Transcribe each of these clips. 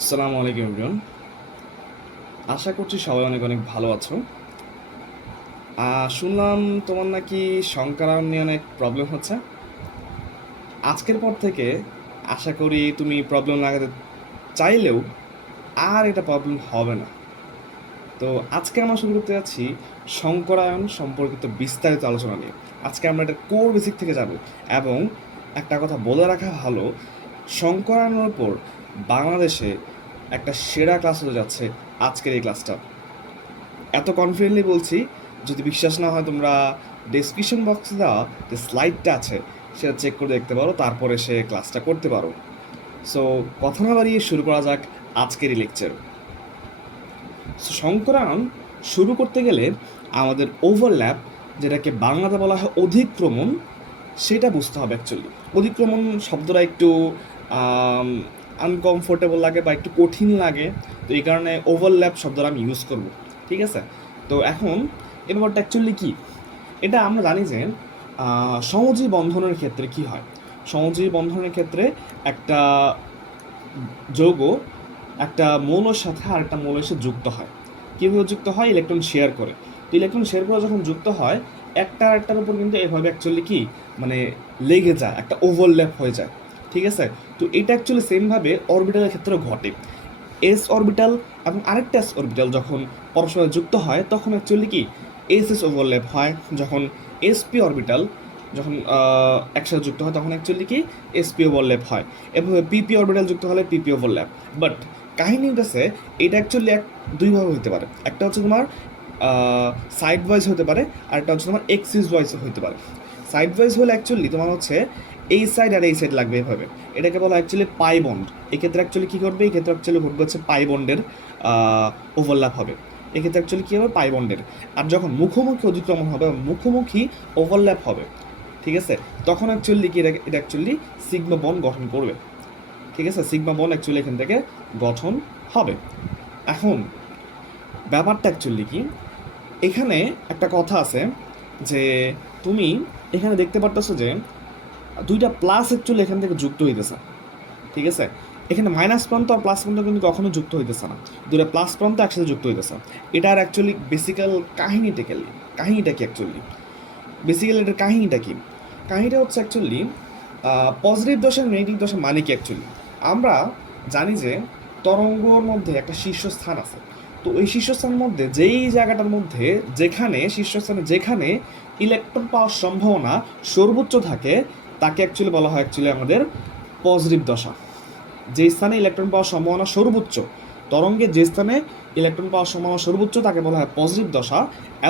আসসালামু আলাইকুম এভরিওয়ান। আশা করছি সবাই অনেক অনেক ভালো আছো। শুনলাম তোমার নাকি সংক্রায়ণ নিয়ে অনেক প্রবলেম হচ্ছে। আজকের পর থেকে আশা করি তুমি প্রবলেম লাগাতে চাইলেও আর এটা প্রবলেম হবে না। তো আজকে আমরা শুরু করতে যাচ্ছি সংকরায়ন সম্পর্কিত বিস্তারিত আলোচনা নিয়ে। আজকে আমরা এটা কোর বেসিক থেকে যাব এবং একটা কথা বলে রাখা ভালো, সংকরায়নের উপর বাংলাদেশে একটা সেরা ক্লাস হতে যাচ্ছে আজকের এই ক্লাসটা। এত কনফিডেন্টলি বলছি, যদি বিশ্বাস না হয় তোমরা ডেসক্রিপশন বক্সে দেওয়া যে স্লাইডটা আছে সেটা চেক করে দেখতে পারো, তারপরে সে ক্লাসটা করতে পারো। সো কথা না বাড়িয়ে শুরু করা যাক আজকের এই লেকচার। সো সংকরায়ন শুরু করতে গেলে আমাদের ওভারল্যাপ, যেটাকে বাংলাতে বলা হয় অধিক্রমণ, সেটা বুঝতে হবে। অ্যাকচুয়ালি অধিক্রমণ শব্দটা একটু আনকমফোর্টেবল লাগে বা একটু কঠিন লাগে, তো এই কারণে ওভারল্যাপ শব্দটা আমি ইউজ করব। ঠিক আছে? তো এখন এ ব্যাপারটা অ্যাকচুয়ালি কী, এটা আমরা জানি যে সমজীব বন্ধনের ক্ষেত্রে কি হয়। সমজীব বন্ধনের ক্ষেত্রে একটা যৌগ একটা মৌলের সাথে আরেকটা মৌলের সাথে যুক্ত হয়। কীভাবে যুক্ত হয়? ইলেকট্রন শেয়ার করে। তো ইলেকট্রন শেয়ার করে যখন যুক্ত হয়, একটা আরেকটার উপর কিন্তু এভাবে অ্যাকচুয়ালি কি মানে লেগে যায়, একটা ওভারল্যাপ হয়ে যায়। ঠিক আছে? তো এটা অ্যাকচুয়ালি সেমভাবে অরবিটালের ক্ষেত্রেও ঘটে। এস অরবিটাল এবং আরেকটা এস অরবিটাল যখন পরস্পর যুক্ত হয় তখন অ্যাকচুয়ালি কি এস এস ওভারল্যাপ হয়। যখন এসপি অরবিটাল যখন একসাথে যুক্ত হয় তখন অ্যাকচুয়ালি কি এসপি ওভারল্যাপ হয়। এভাবে পিপি অরবিটাল যুক্ত হলে পিপি ওভারল্যাপ। বাট কাহিনী হচ্ছে এটা অ্যাকচুয়ালি দুইভাবে হতে পারে। একটা হচ্ছে তোমার সাইড ওয়াইজ হতে পারে, আর একটা হচ্ছে তোমার এক্সিস ওয়াইজ হতে পারে। সাইড ওয়াইজ হলে অ্যাকচুয়ালি তোমার হচ্ছে এই সাইড আর এই সাইড লাগবে এভাবে, এটাকে বলা অ্যাকচুয়ালি পাই বন্ড। এক্ষেত্রে অ্যাকচুয়ালি কী করবে, এক্ষেত্রে অ্যাকচুয়ালি ঘটবে হচ্ছে পাই বন্ডের ওভারল্যাপ হবে। এক্ষেত্রে অ্যাকচুয়ালি কী হবে, পাই বন্ডের। আর যখন মুখোমুখি অতিক্রমণ হবে, মুখোমুখি ওভারল্যাপ হবে, ঠিক আছে, তখন অ্যাকচুয়ালি কি এটা অ্যাকচুয়ালি সিগমা বন্ড গঠন করবে। ঠিক আছে, সিগমা বন্ড অ্যাকচুয়ালি এখান থেকে গঠন হবে। এখন ব্যাপারটা অ্যাকচুয়ালি কি, এখানে একটা কথা আছে যে তুমি এখানে দেখতে পারতেছো যে দুইটা প্লাস অ্যাকচুয়ালি এখান থেকে যুক্ত হইতেছে। ঠিক আছে, এখানে মাইনাস প্রান্ত আর প্লাস প্রান্ত কিন্তু কখনো যুক্ত হইতেছে না, দুটো প্লাস প্রান্ত একসাথে যুক্ত হইতেছে। এটার অ্যাকচুয়ালি বেসিক্যাল কাহিনীটা কি অ্যাকচুয়ালি বেসিক্যালি এটার কাহিনীটা কি? কাহিনীটা হচ্ছে অ্যাকচুয়ালি পজিটিভ দশা নেগেটিভ দশা মানে কি অ্যাকচুয়ালি আমরা জানি যে তরঙ্গর মধ্যে একটা শীর্ষস্থান আছে। তো ওই শীর্ষস্থানের মধ্যে যেই জায়গাটার মধ্যে যেখানে ইলেকট্রন পাওয়ার সম্ভাবনা সর্বোচ্চ থাকে তাকে অ্যাকচুয়ালি বলা হয় অ্যাকচুয়ালি আমাদের পজিটিভ দশা। যে স্থানে ইলেকট্রন পাওয়ার সম্ভাবনা সর্বোচ্চ, তরঙ্গের যে স্থানে ইলেকট্রন পাওয়ার সম্ভাবনা সর্বোচ্চ তাকে বলা হয় পজিটিভ দশা,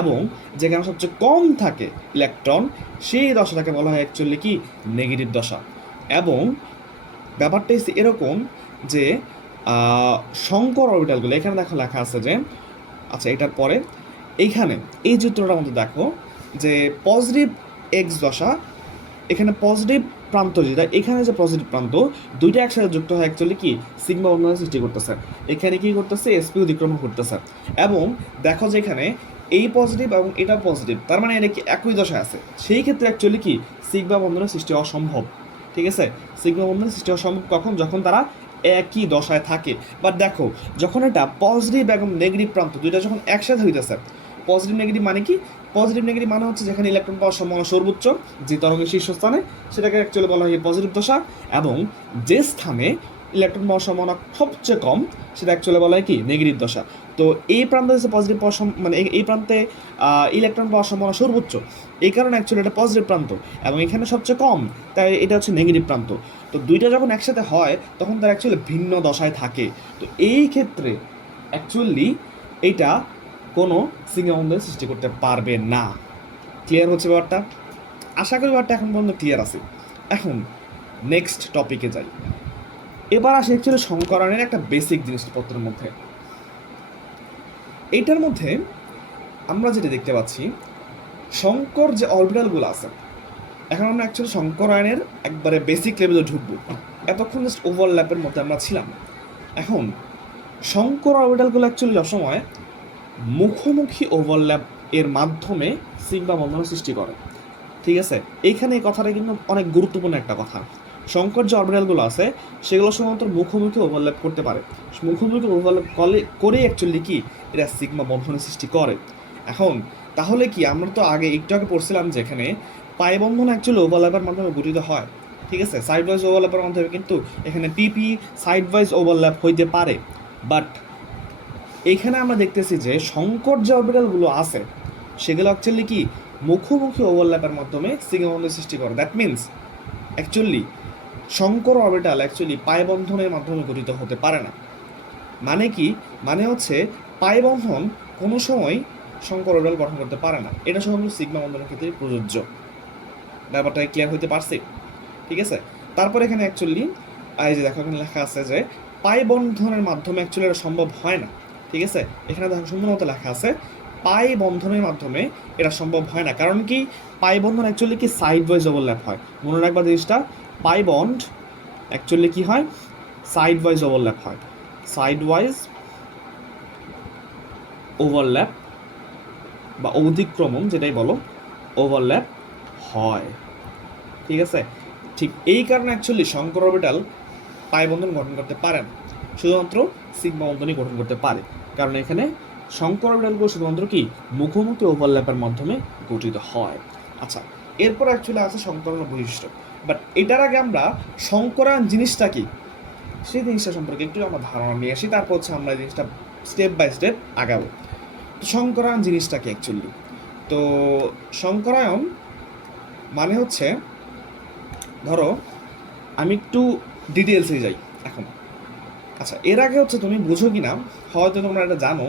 এবং যেখানে সবচেয়ে কম থাকে ইলেকট্রন সেই দশাটাকে বলা হয় অ্যাকচুয়ালি কি নেগেটিভ দশা। এবং ব্যাপারটা হচ্ছে এরকম যে শঙ্কর অরবিটালগুলো এখানে দেখো লেখা আছে যে, আচ্ছা এটার পরে এইখানে এই চিত্রটার মধ্যে দেখো যে পজিটিভ এক্স দশা, এখানে পজিটিভ প্রান্ত যেটা, এখানে যে পজিটিভ প্রান্ত দুইটা একসাথে যুক্ত হয় অ্যাকচুয়ালি কি সিগমা বন্ধনের সৃষ্টি করতেছে। এখানে কি করতেছে, এসপি অতিক্রমণ করতেছে। এবং দেখো যে এখানে এই পজিটিভ এবং এটা পজিটিভ, তার মানে এটা কি একই দশায় আছে, সেই ক্ষেত্রে অ্যাকচুয়ালি কি সিগমা বন্ধনের সৃষ্টি অসম্ভব। ঠিক আছে, সিগমা বন্ধনের সৃষ্টি অসম্ভব কখন, যখন তারা একই দশায় থাকে। বাট দেখো যখন এটা পজিটিভ এবং নেগেটিভ প্রান্ত দুইটা যখন একসাথে হইতেছে, পজিটিভ নেগেটিভ মানে কি, পজিটিভ নেগেটিভ মানে হচ্ছে যেখানে ইলেকট্রন পাওয়ার সম্ভাবনা সর্বোচ্চ যে তরঙ্গের শীর্ষস্থানে সেটাকে অ্যাকচুয়ালি বলা হয় পজিটিভ দশা, এবং যে স্থানে ইলেকট্রন পাওয়ার সম্ভাবনা সবচেয়ে কম সেটা অ্যাকচুয়ালি বলা হয় কি নেগেটিভ দশা। তো এই প্রান্তে হচ্ছে পজিটিভ পাওয়ার মানে এই প্রান্তে ইলেকট্রন পাওয়ার সম্ভাবনা সর্বোচ্চ, এই কারণে অ্যাকচুয়ালি এটা পজিটিভ প্রান্ত, এবং এখানে সবচেয়ে কম, তাই এটা হচ্ছে নেগেটিভ প্রান্ত। তো দুইটা যখন একসাথে হয় তখন তারা অ্যাকচুয়ালি ভিন্ন দশায় থাকে। তো এই ক্ষেত্রে অ্যাকচুয়ালি এইটা কোনো সিগমা বন্ধনের সৃষ্টি করতে পারবে না। ক্লিয়ার হচ্ছে ব্যাপারটা? আশা করি ব্যাপারটা এখন পর্যন্ত ক্লিয়ার আছে। এখন নেক্সট টপিকে যাই। এবার আসে অ্যাকচুয়ালি সংকরণের একটা বেসিক জিনিসপত্রের মধ্যে। এইটার মধ্যে আমরা যেটা দেখতে পাচ্ছি, সংকর যে অরবিটালগুলো আছে, এখন আমরা অ্যাকচুয়ালি সংকরায়নের একবারে বেসিক লেভেলে ঢুকবো। এতক্ষণ জাস্ট ওভারল্যাপের মধ্যে আমরা ছিলাম। এখন সংকর অরবিটালগুলো অ্যাকচুয়ালি সবসময় মুখোমুখি ওভারল্যাপ এর মাধ্যমে সিগমা বন্ধনের সৃষ্টি করে। ঠিক আছে, এইখানে এই কথাটা কিন্তু অনেক গুরুত্বপূর্ণ একটা কথা। সংকর যে অরবিটালগুলো আছে সেগুলো শুধুমাত্র মুখোমুখি ওভারল্যাপ করতে পারে, মুখোমুখি ওভারল্যাপ করেই অ্যাকচুয়ালি কি এরা সিগমা বন্ধনের সৃষ্টি করে। এখন তাহলে কি আমরা তো একটু আগে পড়ছিলাম যে এখানে পাই বন্ধন অ্যাকচুয়ালি ওভারল্যাপের মাধ্যমে গঠিত হয়, ঠিক আছে, সাইড ওয়াইজ ওভারল্যাপের মাধ্যমে, কিন্তু এখানে পিপি সাইড ওয়াইজ ওভারল্যাপ হইতে পারে। বাট এইখানে আমরা দেখতেছি যে সংকর যে অরবিটালগুলো আছে সেগুলো অ্যাকচুয়ালি কি মুখোমুখি ওভারল্যাপের মাধ্যমে সিগমা বন্ধন সৃষ্টি করে। দ্যাট মিনস অ্যাকচুয়ালি সংকর অরবিটাল অ্যাকচুয়ালি পাই বন্ধনের মাধ্যমে গঠিত হতে পারে না। মানে কি, মানে হচ্ছে পাই বন্ধন কোনো সময় সংকর অরবিটাল গঠন করতে পারে না, এটা শুধুমাত্র সিগমা বন্ধনের ক্ষেত্রে প্রযোজ্য। ব্যাপারটা ক্লিয়ার হইতে পারছি? ঠিক আছে। তারপর এখানে অ্যাকচুয়ালি এই যে দেখো এখানে লেখা আছে যে পাই বন্ধনের মাধ্যমে অ্যাকচুয়ালি এটা সম্ভব হয় না, ঠিক আছে। এখানে দেখো সুন্দর মতো লেখা আছে পাই বন্ধনের মাধ্যমে এটা সম্ভব হয় না। কারণ কি, পাই বন্ধন অ্যাকচুয়ালি কি সাইড ওয়াইজ ওভারল্যাপ হয়, মনে রাখবা জিনিসটা। পাই বন্ড অ্যাকচুয়ালি কি হয়, সাইড ওয়াইজ ওভারল্যাপ হয়, সাইড ওয়াইজ ওভারল্যাপ বা অধিক্রমণ যেটাই বলো, ওভারল্যাপ হয়, ঠিক আছে। ঠিক এই কারণে অ্যাকচুয়ালি সংকর অরবিটাল পাই বন্ধন গঠন করতে পারে না, শুধুমাত্র সিগমা বন্ধনই গঠন করতে পারে। কারণ এখানে সংকর অরবিটালগুলো শুধুমাত্র কি মুখোমুখি ওভারল্যাপের মাধ্যমে গঠিত হয়। আচ্ছা, এরপর অ্যাকচুয়ালি আছে সংকরণ বৈশিষ্ট্য। বাট এটার আগে আমরা সংকরায়ন জিনিসটা কি সেই জিনিসটা সম্পর্কে একটু আমরা ধারণা নিয়ে আসি, তারপর হচ্ছে আমরা এই জিনিসটা স্টেপ বাই স্টেপ আগাবো। সংকরায়ন জিনিসটা কি অ্যাকচুয়ালি? তো সংকরায়ন মানে হচ্ছে, ধরো আমি একটু ডিটেলসে যাই এখন। আচ্ছা, এর আগে হচ্ছে তুমি বুঝো কি না, হয়তো তোমরা এটা জানো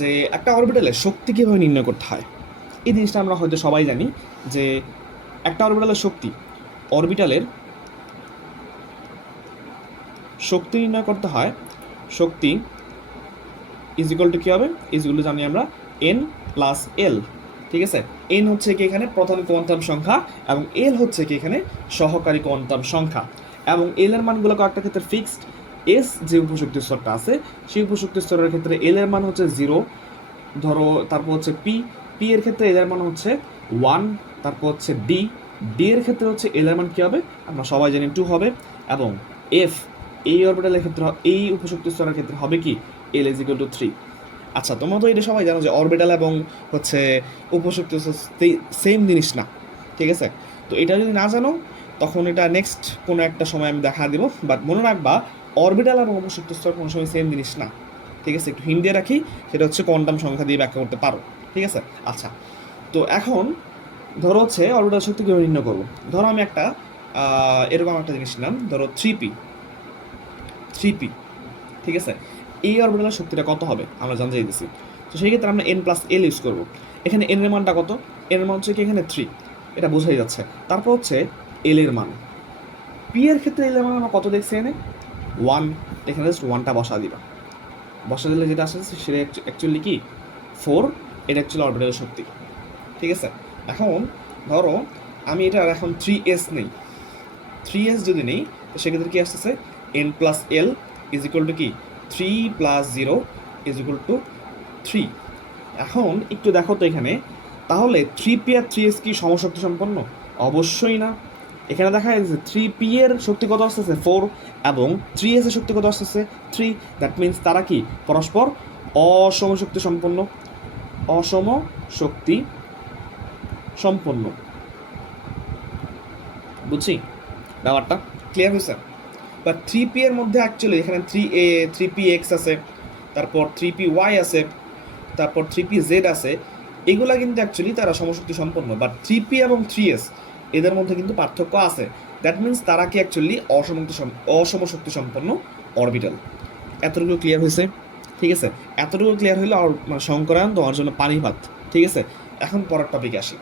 যে একটা অরবিটালের শক্তি কীভাবে নির্ণয় করতে হয়। এই জিনিসটা আমরা হয়তো সবাই জানি যে একটা অরবিটালের শক্তি নির্ণয় করতে হয়। শক্তি ইজ ইকুয়াল টু কী হবে, ইজ ইকুয়াল টু জানি আমরা এন প্লাস এল, ঠিক আছে। এন হচ্ছে কি এখানে প্রধান কোয়ান্টাম সংখ্যা এবং এল হচ্ছে কি এখানে সহকারী কোয়ান্টাম সংখ্যা, এবং এল এর মানগুলো কয়েকটা ক্ষেত্রে ফিক্সড। এস যে উপশক্তি স্তরটা আছে সেই উপশক্তি স্তরের ক্ষেত্রে এল এর মান হচ্ছে 0, ধরো। তারপর হচ্ছে পি এর ক্ষেত্রে এল এর মান হচ্ছে 1, তারপর হচ্ছে ডি এর ক্ষেত্রে হচ্ছে এল এর মান কী হবে আমরা সবাই জানি 2 হবে, এবং এফ এই অরবিটালের ক্ষেত্রে এই উপশক্তি স্তরের ক্ষেত্রে হবে কি এল ইজ ইকুয়াল টু 3। আচ্ছা, তোমরা তো এটা সবাই জানো যে অরবিটাল এবং হচ্ছে উপশক্তি সেম জিনিস না, ঠিক আছে। তো এটা যদি না জানো তখন এটা নেক্সট কোনো একটা সময় আমি দেখা দিব। বাট মনে রাখবা অরবিটাল এবং উপশক্তি স্তর কোনো সময় সেম জিনিস না, ঠিক আছে। একটু হিন্ট দিয়ে রাখি, সেটা হচ্ছে কোয়ান্টাম সংখ্যা দিয়ে ব্যাখ্যা করতে পারো, ঠিক আছে। আচ্ছা, তো এখন ধরো হচ্ছে অরবিটাল শক্তি কীভাবে নির্ণয় করবো। ধরো আমি একটা এরকম একটা জিনিস নিলাম, ধরো 3p, ঠিক আছে। এই অরবিটালের শক্তিটা কত হবে আমরা জানতে চাইতেছি। তো সেই ক্ষেত্রে আমরা n প্লাস এল ইউজ করবো। এখানে n এর মানটা কত, n এর মান হচ্ছে কি এখানে 3, এটা বোঝাই যাচ্ছে। তারপর হচ্ছে এল এর মান, পি এর ক্ষেত্রে এল এর মান আমরা কত দেখছি এনে 1, এখানে জাস্ট 1টা বসা দিলে যেটা আসছে সেটা অ্যাকচুয়ালি কি 4, এটা অ্যাকচুয়ালি অরবিটালের শক্তি, ঠিক আছে। এখন ধরো আমি এটা এখন 3s নেই, 3s যদি নেই তো সেক্ষেত্রে কি আসতেছে n plus L is equal to কি 3 প্লাস 0 ইজ ইকুয়াল টু 3। এখন একটু দেখো তো এখানে, তাহলে 3p আর 3s কি সমশক্তি সম্পন্ন? অবশ্যই না। এখানে দেখা যাচ্ছে 3p এর শক্তি কত আসতেছে 4 এবং 3s এর শক্তি কত আসতেছে 3। দ্যাট মিনস তারা কি পরস্পর অসম শক্তি সম্পন্ন। বুঝছি ব্যাপারটা, ক্লিয়ার হয়েছে? বা 3p এর মধ্যে অ্যাকচুয়ালি এখানে 3px আছে, তারপর 3py আছে, তারপর 3pz আছে, এগুলা কিন্তু অ্যাকচুয়ালি তারা সমশক্তি সম্পন্ন। বাট 3p এবং 3s এদের মধ্যে কিন্তু পার্থক্য আছে। দ্যাট মিনস তারা কি অ্যাকচুয়ালি অসমশক্তি সম্পন্ন অরবিটাল। এতটুকু ক্লিয়ার হয়েছে? ঠিক আছে, এতটুকু ক্লিয়ার হলে মানে সংকরায়ন তোমার জন্য পানি ভাত, ঠিক আছে। এখন পরের টপিকে আসি।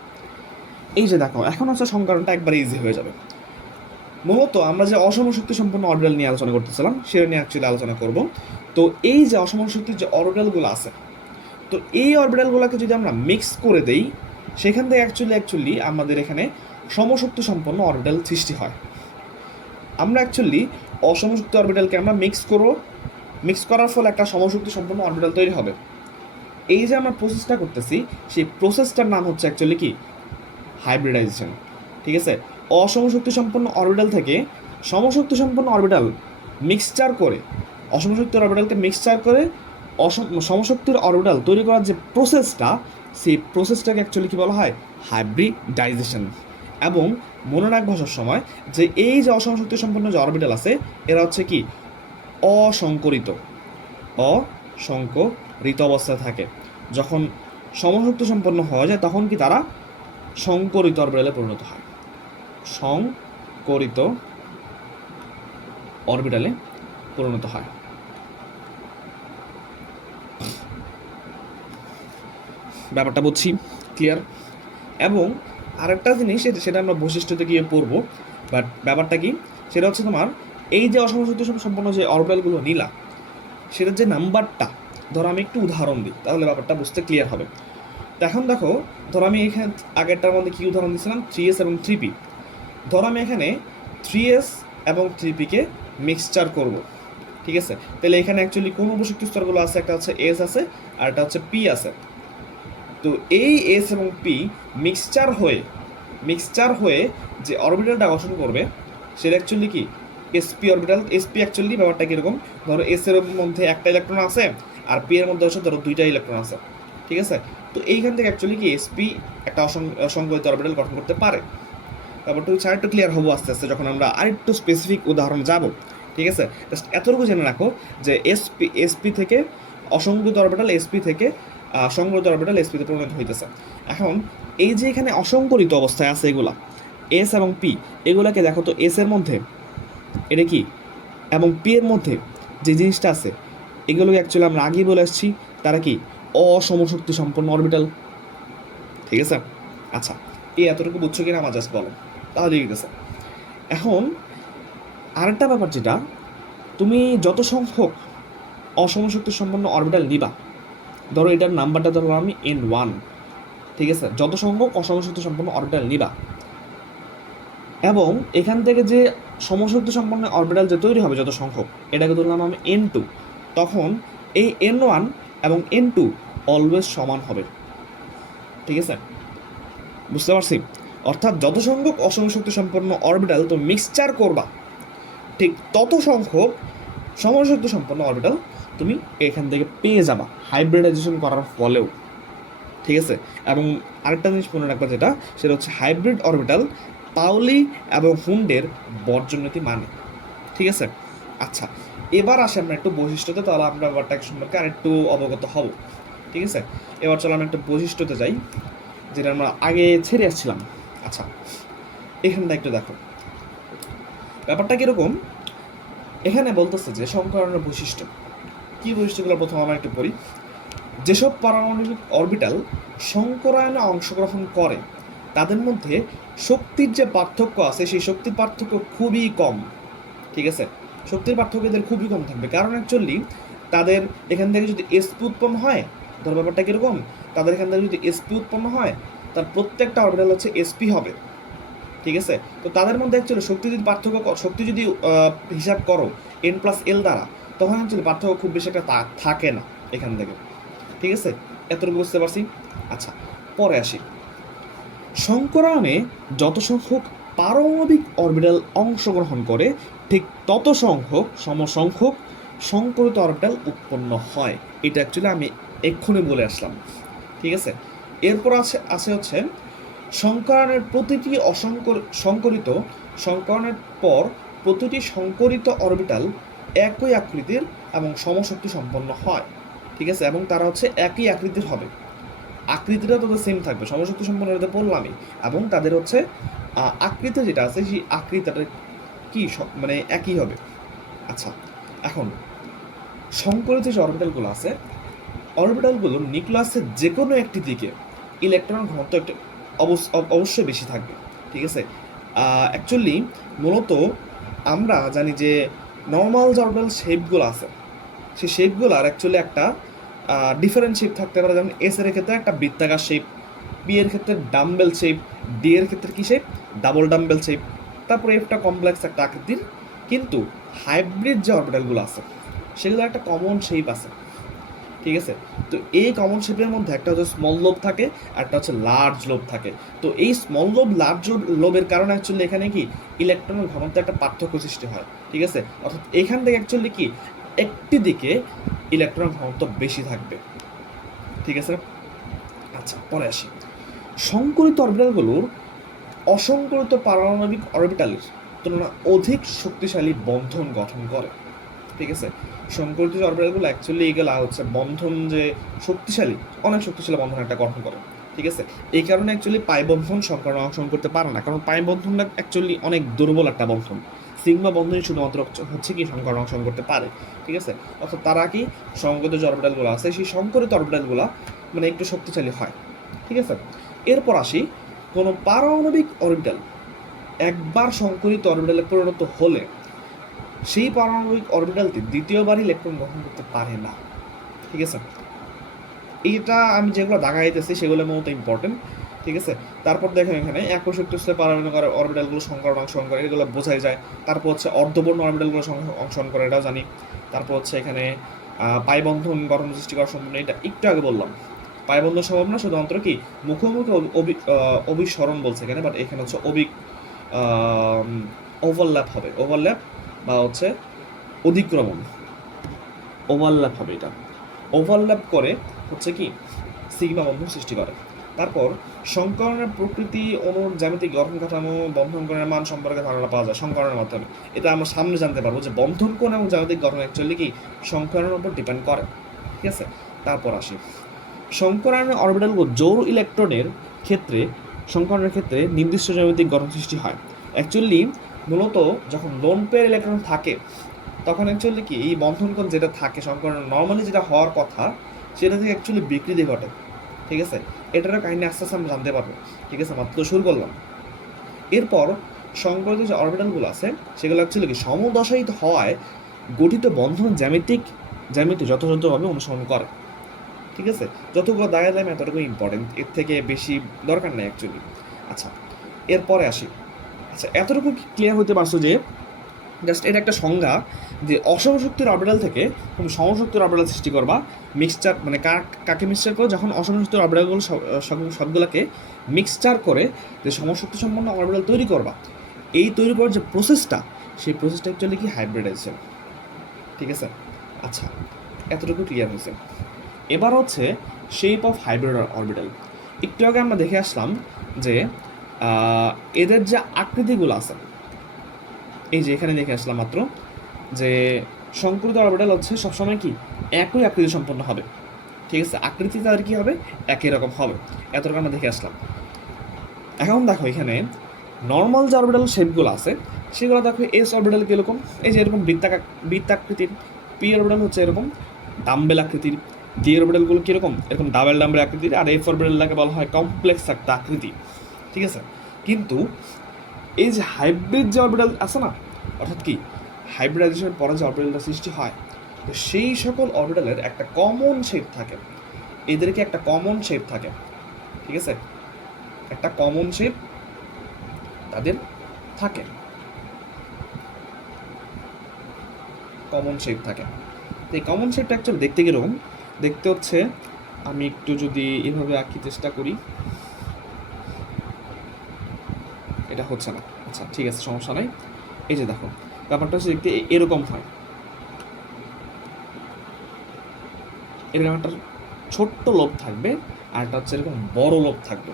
এই যে দেখো এখন হচ্ছে সংকরণটা একবারে ইজি হয়ে যাবে। মূলত আমরা যে অসমশক্তি সম্পন্ন অরবিটাল নিয়ে আলোচনা করতেছিলাম সেটা নিয়ে অ্যাকচুয়ালি আলোচনা করব। তো এই যে অসমশক্তির যে অরবিটালগুলো আছে, তো এই অরবিটালগুলোকে যদি আমরা মিক্স করে দেই সেখান থেকে অ্যাকচুয়ালি আমাদের এখানে সমশক্তি সম্পন্ন অরবিটাল সৃষ্টি হয়। আমরা অ্যাকচুয়ালি অসমশক্তি অরবিটালকে আমরা মিক্স করার ফলে একটা সমশক্তি সম্পন্ন অরবিটাল তৈরি হবে। এই যে আমরা প্রসেসটা করতেছি সেই প্রসেসটার নাম হচ্ছে অ্যাকচুয়ালি কি হাইব্রিডাইজেশন, ঠিক আছে। অসমশক্তি সম্পন্ন অরবিটাল থেকে সমশক্তি সম্পন্ন অরবিটাল মিক্সচার করে অসমশক্তির অরবিটালকে মিক্সচার করে সমশক্তির অরবিটাল তৈরি করার যে প্রসেসটা, সেই প্রসেসটাকে অ্যাকচুয়ালি কী বলা হয়? হাইব্রিডাইজেশন। এবং মনে রাখবো সব সময় যে এই যে অসমশক্তি সম্পন্ন যে অরবিটাল আছে, এরা হচ্ছে কি অসংকরিত অবস্থায় থাকে। যখন সমশক্তি সম্পন্ন হয়ে যায় তখন কি তারা সংকরিত অরবিটালে পরিণত হয়, সংকরিত অরবিটালে পরিণত হয়। ব্যাপারটা বুঝছি, ক্লিয়ার? এবং আরেকটা জিনিস সেটা আমরা বৈশিষ্ট্যতে গিয়ে পড়বো, বাট ব্যাপারটা কি সেটা হচ্ছে তোমার এই যে অসমশক্তি সম্পন্ন যে অরবিটালগুলো নিলা, সেটার যে নাম্বারটা, ধরো আমি একটু উদাহরণ দিই তাহলে ব্যাপারটা বুঝতে ক্লিয়ার হবে। তো এখন দেখো, ধরো আমি এখানে আগেরটার মধ্যে কী উদাহরণ দিয়েছিলাম? 3s এবং 3p। ধরো আমি এখানে 3s এবং 3pকে মিক্সচার করব, ঠিক আছে? তাহলে এখানে অ্যাকচুয়ালি কোন উপশক্তি স্তরগুলো আছে? একটা হচ্ছে s আছে আর একটা হচ্ছে p আছে। তো এই s এবং p মিক্সচার হয়ে যে অরবিটালটা গঠন করবে সেটা অ্যাকচুয়ালি কি sp অরবিটাল। sp অ্যাকচুয়ালি ব্যাপারটা কীরকম? ধরো s এর মধ্যে একটা ইলেকট্রন আছে আর p এর মধ্যে হচ্ছে ধরো দুইটা ইলেকট্রন আছে, ঠিক আছে? তো এইখান থেকে অ্যাকচুয়ালি কি sp একটা অসংকরিত অরবিটাল গঠন করতে পারে। ব্যাপারটা হচ্ছে আরেকটু ক্লিয়ার হবো আস্তে আস্তে যখন আমরা আরেকটু স্পেসিফিক উদাহরণ যাব, ঠিক আছে? জাস্ট এতটুকু জেনে রাখো যে sp থেকে অসংকরিত অরবিটাল, sp থেকে সংকরিত অরবিটাল sp তে পরিণত হইতেছে। এখন এই যে এখানে অসংকরিত অবস্থায় আছে এগুলা s এবং p, এগুলাকে দেখো তো s এর মধ্যে এটা কি এবং p এর মধ্যে যে জিনিসটা আছে এগুলোকে অ্যাকচুয়ালি আমরা আগেই বলে আসছি তারা কি অসমশক্তি সম্পন্ন অরবিটাল, ঠিক আছে? আচ্ছা, এই এতটুকু বুঝছো কিনা আমার জাস্ট বলো, তাহলে ঠিক আছে। এখন আরেকটা ব্যাপার, যেটা তুমি যত সংখ্যক অসমশক্তি সম্পন্ন অরবিটাল নিবা, ধরো এটার নাম্বারটা ধরো আমি n1, ঠিক আছে? যত সংখ্যক অসমশক্তি সম্পন্ন অরবিটাল নিবা এবং এখান থেকে যে সমশক্তি সম্পন্ন অরবিটাল যে তৈরি হবে যত সংখ্যক, এটাকে ধরলাম আমি n2, তখন এই n1 এবং n2 অলওয়েজ সমান হবে, ঠিক আছে? বুঝতে পারছি? অর্থাৎ যত সংখ্যক অসমশক্তি সম্পন্ন অরবিটাল তো মিক্সচার করবা, ঠিক তত সংখ্যক সমশক্তি সম্পন্ন অরবিটাল তুমি এখান থেকে পেয়ে যাবা হাইব্রিডাইজেশন করার ফলেও, ঠিক আছে? এবং আরেকটা জিনিস মনে রাখবা, যেটা সেটা হচ্ছে হাইব্রিড অরবিটাল পাউলি এবং হুন্ডের বর্জনীতি মানে, ঠিক আছে? আচ্ছা, এবার আসে আমরা একটু বৈশিষ্ট্যতে, তাহলে আমরা ব্যাপারটা সম্পর্কে আরেকটু অবগত হব, ঠিক আছে? এবার চলো আমরা একটু বৈশিষ্ট্যতে যাই, যেটা আমরা আগে ছেড়ে আসছিলাম। আচ্ছা, এখানটা একটু দেখো ব্যাপারটা কীরকম। এখানে বলতেছে যে সংকরণের বৈশিষ্ট্য, কী বৈশিষ্ট্যগুলো প্রথম আমরা একটু পড়ি। যেসব পারমাণবিক অরবিটাল সংকরায়নে অংশগ্রহণ করে তাদের মধ্যে শক্তির যে পার্থক্য আছে সেই শক্তির পার্থক্য খুবই কম, ঠিক আছে? শক্তির পার্থক্য এদের খুবই কম থাকবে, কারণ অ্যাকচুয়ালি তাদের এখান থেকে যদি sp উৎপন্ন হয়, ধর ব্যাপারটা কীরকম, তাদের এখান থেকে যদি sp উৎপন্ন হয় তার প্রত্যেকটা অরবিটাল হচ্ছে sp হবে, ঠিক আছে? তো তাদের মধ্যে অ্যাকচুয়ালি শক্তি যদি শক্তি যদি হিসাব করো n+l দ্বারা, তখন অ্যাকচুয়ালি পার্থক্য খুব বেশি একটা থাকে না এখান থেকে, ঠিক আছে? এতটুকু বুঝতে পারছি। আচ্ছা, পরে আসি। সংকরায়নে যত সংখ্যক পারমাণবিক অরবিটাল অংশগ্রহণ করে ঠিক তত সমসংখ্যক সংকরিত অরবিটাল উৎপন্ন হয়। এটা অ্যাকচুয়ালি আমি এক্ষুনি বলে আসলাম, ঠিক আছে? এরপর আছে হচ্ছে সংকরণের প্রতিটি সংকরণের পর প্রতিটি সংকরিত অরবিটাল একই আকৃতির এবং সমশক্তি সম্পন্ন হয়, ঠিক আছে? এবং তারা হচ্ছে একই আকৃতির হবে, আকৃতিটা তাদের সেম থাকবে, সমশক্তি সম্পন্ন হতে বললামই, এবং তাদের হচ্ছে আকৃতি যেটা আছে সেই আকৃতিটা কি মানে একই হবে। আচ্ছা, এখন সংকরিত যে অরবিটালগুলো আছে, অরবিটালগুলো নিউক্লিয়াসের যে কোনো একটি দিকে ইলেকট্রন ঘনত্ব একটা অবশ্যই বেশি থাকবে, ঠিক আছে? অ্যাকচুয়ালি মূলত আমরা জানি যে নর্মাল যে অরবিটাল শেপগুলো আছে সেই শেপগুলোর অ্যাকচুয়ালি একটা ডিফারেন্ট শেপ থাকতে পারে, যেমন এস এর ক্ষেত্রে একটা বৃত্তাকার শেপ, পি এর ক্ষেত্রে ডাম্বেল শেপ, ডি এর ক্ষেত্রে কী শেপ? ডাবল ডাম্বেল শেপ, তারপরে এফটা কমপ্লেক্স একটা আকৃতির। কিন্তু হাইব্রিড যে অরবিটালগুলো আছে সেগুলো একটা কমন শেপ আছে, ঠিক আছে। তো এই কমন শেপের মধ্যে একটা হচ্ছে স্মল লোব থাকে আর একটা হচ্ছে লার্জ লোব থাকে। তো এই স্মল লোব লার্জ লোবের কারণে অ্যাকচুয়ালি এখানে কি ইলেকট্রনের ঘনত্ব একটা পার্থক্য সৃষ্টি হয়, ঠিক আছে। অর্থাৎ এখান থেকে অ্যাকচুয়ালি কি একটি দিকে ইলেকট্রনের ঘনত্ব বেশি থাকবে, ঠিক আছে। আচ্ছা, পরে আসি। সংকরিত অরবিটালগুলোর অসংকরিত পারমাণবিক অরবিটালের তুলনায় অধিক শক্তিশালী বন্ধন গঠন করে, ঠিক আছে। সংকরিত অরবিটালগুলো অ্যাকচুয়ালি এগুলা হচ্ছে বন্ধন যে শক্তিশালী, অনেক শক্তিশালী বন্ধন একটা গঠন করে, ঠিক আছে। এই কারণে অ্যাকচুয়ালি পাই বন্ধন সংকরণ অংশগ্রহণ করতে পারে না, কারণ পাই বন্ধনটা অ্যাকচুয়ালি অনেক দুর্বল একটা বন্ধন। সিগমা বন্ধনই শুধুমাত্র হচ্ছে কি সংকরণ অংশগ্রহণ করতে পারে, ঠিক আছে। অর্থাৎ তারা কি সংকরিত যে অরবিটালগুলো আছে সেই সংকরিত অরবিটালগুলো মানে একটু শক্তিশালী হয়, ঠিক আছে। এরপর আসি, কোনো পারমাণবিক অরবিটাল একবার সংকরিত অরবিটালে পরিণত হলে সেই পারমাণবিক অরবিটালটি দ্বিতীয়বার ইলেকট্রন গ্রহণ করতে পারে না, ঠিক আছে। এইটা আমি যেগুলো দাগাইতেছি সেগুলো মূলত ইম্পর্টেন্ট, ঠিক আছে। তারপর দেখেন এখানে একই শক্তিস্তরে পারমাণবিক অরবিটালগুলো সংকরণ অংশগ্রহণ করে, এগুলো বোঝাই যায়। তারপর হচ্ছে অর্ধপূর্ণ অরবিটালগুলো অংশগ্রহণ করে, এটাও জানি। তারপর হচ্ছে এখানে পাই বন্ধন গঠন সৃষ্টি করা সম্ভব না, এটা একটু আগে বললাম। পাই বন্ধন সম্ভব না, শুধুমাত্র কি মুখোমুখি অভিসরণ বলছে এখানে, বাট এখানে হচ্ছে ওভারল্যাপ হবে, ওভারল্যাপ বা হচ্ছে অধিক্রমণ, ওভারল্যাপ হবে। এটা ওভারল্যাপ করে হচ্ছে কি সিগমা বন্ধন সৃষ্টি করে। তারপর সংকরণের প্রকৃতি, অণুর জ্যামিতিক গঠন কাঠামো, বন্ধন কোণের মান সম্পর্কে ধারণা পাওয়া যায় সংকরণের মাধ্যমে। এটা আমরা সামনে জানতে পারবো যে বন্ধন কোণ এবং জ্যামিতিক গঠন অ্যাকচুয়ালি কি সংকরণের উপর ডিপেন্ড করে, ঠিক আছে। তারপর আসি, সংকরণের অরবিটালগুলো জোড় ইলেকট্রনের ক্ষেত্রে, সংকরণের ক্ষেত্রে নির্দিষ্ট জ্যামিতিক গঠন সৃষ্টি হয়। অ্যাকচুয়ালি মূলত যখন লোন পেয়ার ইলেকট্রন থাকে তখন অ্যাকচুয়ালি কি এই বন্ধন কোণ যেটা থাকে সংকরণ নর্মালি যেটা হওয়ার কথা সেটা থেকে অ্যাকচুয়ালি বিকৃতি ঘটে, ঠিক আছে। এটারও কাহিনী আস্তে আস্তে আমরা জানতে পারবো, ঠিক আছে। মাত্র শুরু করলাম। এরপর সংকরিত যে অরবিটালগুলো আছে সেগুলো অ্যাকচুয়ালি কি সমদশায়িত হওয়ায় গঠিত বন্ধন জ্যামিতি যথাযথভাবে অনুসরণ করে, ঠিক আছে। যতগুলো দেখা যায় এতটুকু ইম্পর্টেন্ট, এর থেকে বেশি দরকার নেই অ্যাকচুয়ালি। আচ্ছা, এরপরে আসি। আচ্ছা, এতটুকু ক্লিয়ার হতে পারছো যে জাস্ট এটা একটা সংজ্ঞা যে অসমশক্তির অরবিটাল থেকে তুমি সমশক্তির অরবিটাল সৃষ্টি করবা, মিক্সচার মানে কাকে মিক্সচার করো, যখন অসমশক্তির অরবিটালগুলো সবগুলোকে মিক্সচার করে যে সমশক্তি সম্পন্ন অরবিটাল তৈরি করবা, এই তৈরি করার যে প্রসেসটা সেই প্রসেসটা অ্যাকচুয়ালি কি হাইব্রিডাইজেশন, ঠিক আছে। আচ্ছা, এতটুকু ক্লিয়ার হয়েছে। এবার হচ্ছে শেপ অফ হাইব্রিড অরবিটাল। একটু আগে আমরা দেখে আসলাম যে এদের যে আকৃতিগুলো আছে, এই যে এখানে দেখে আসলাম মাত্র যে সংকরিত অরবিটাল হচ্ছে সবসময় কি একই আকৃতি সম্পন্ন হবে, ঠিক আছে। আকৃতি তাদের কি হবে, একই রকম হবে, এতটুকু আমরা দেখে আসলাম। এখন দেখো এখানে নর্মাল যে অরবিটাল শেপগুলো আছে সেগুলো দেখো, এস অরবিটাল কীরকম, এই যে এরকম বৃত্তাকৃতির, পি অরবিটাল হচ্ছে এরকম ডাম্বেল আকৃতির, ডি অরবিটালগুলো কীরকম এরকম ডাবল আকৃতির, আর এফ অরবিটালটাকে বলা হয় কমপ্লেক্স একটা আকৃতি, ঠিক আছে। কিন্তু এই যে হাইব্রিড যে অরবিটাল আছে না, অর্থাৎ কি হাইব্রিডাইজেশনের পরে যে অরবিটালটা সৃষ্টি হয়, তো সেই সকল অরবিটালের একটা কমন শেপ থাকে, এদেরকে একটা কমন শেপ থাকে, ঠিক আছে। একটা কমন শেপ তাদের থাকে, কমন শেপ থাকে। তো এই কমন শেপটা অ্যাকচুয়ালি দেখতে কীরকম, দেখতে হচ্ছে, আমি একটু যদি এভাবে আঁকি চেষ্টা করি, এটা হচ্ছে না, আচ্ছা ঠিক আছে সমস্যা নাই। এই যে দেখো ব্যাপারটা হচ্ছে দেখতে এরকম হয়, এরকম একটা ছোট্ট লোভ থাকবে আর একটা হচ্ছে এরকম বড় লোভ থাকবে।